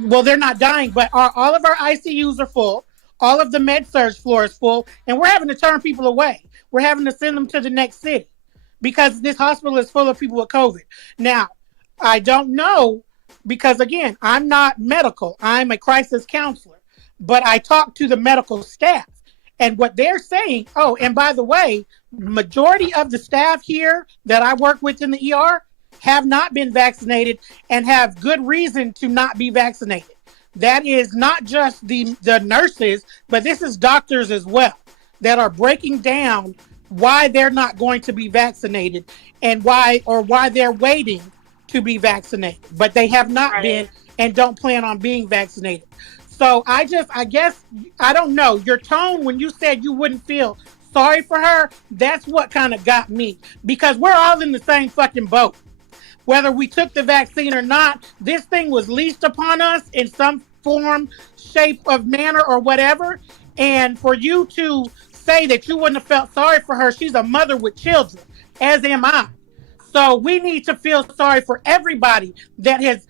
well, they're not dying, but all of our ICUs are full, all of the med surge floor is full, and we're having to turn people away. We're having to send them to the next city because this hospital is full of people with COVID. Now, I don't know, because again, I'm not medical. I'm a crisis counselor, but I talk to the medical staff, and what they're saying. Oh, and by the way, majority of the staff here that I work with in the ER have not been vaccinated and have good reason to not be vaccinated. That is not just the nurses, but this is doctors as well that are breaking down why they're not going to be vaccinated and why they're waiting to be vaccinated, but they have not been and don't plan on being vaccinated. So I guess, I don't know, your tone when you said you wouldn't feel sorry for her, that's what kind of got me, because we're all in the same fucking boat. Whether we took the vaccine or not, this thing was leased upon us in some form, shape of manner or whatever. And for you to say that you wouldn't have felt sorry for her, she's a mother with children, as am I. So we need to feel sorry for everybody that has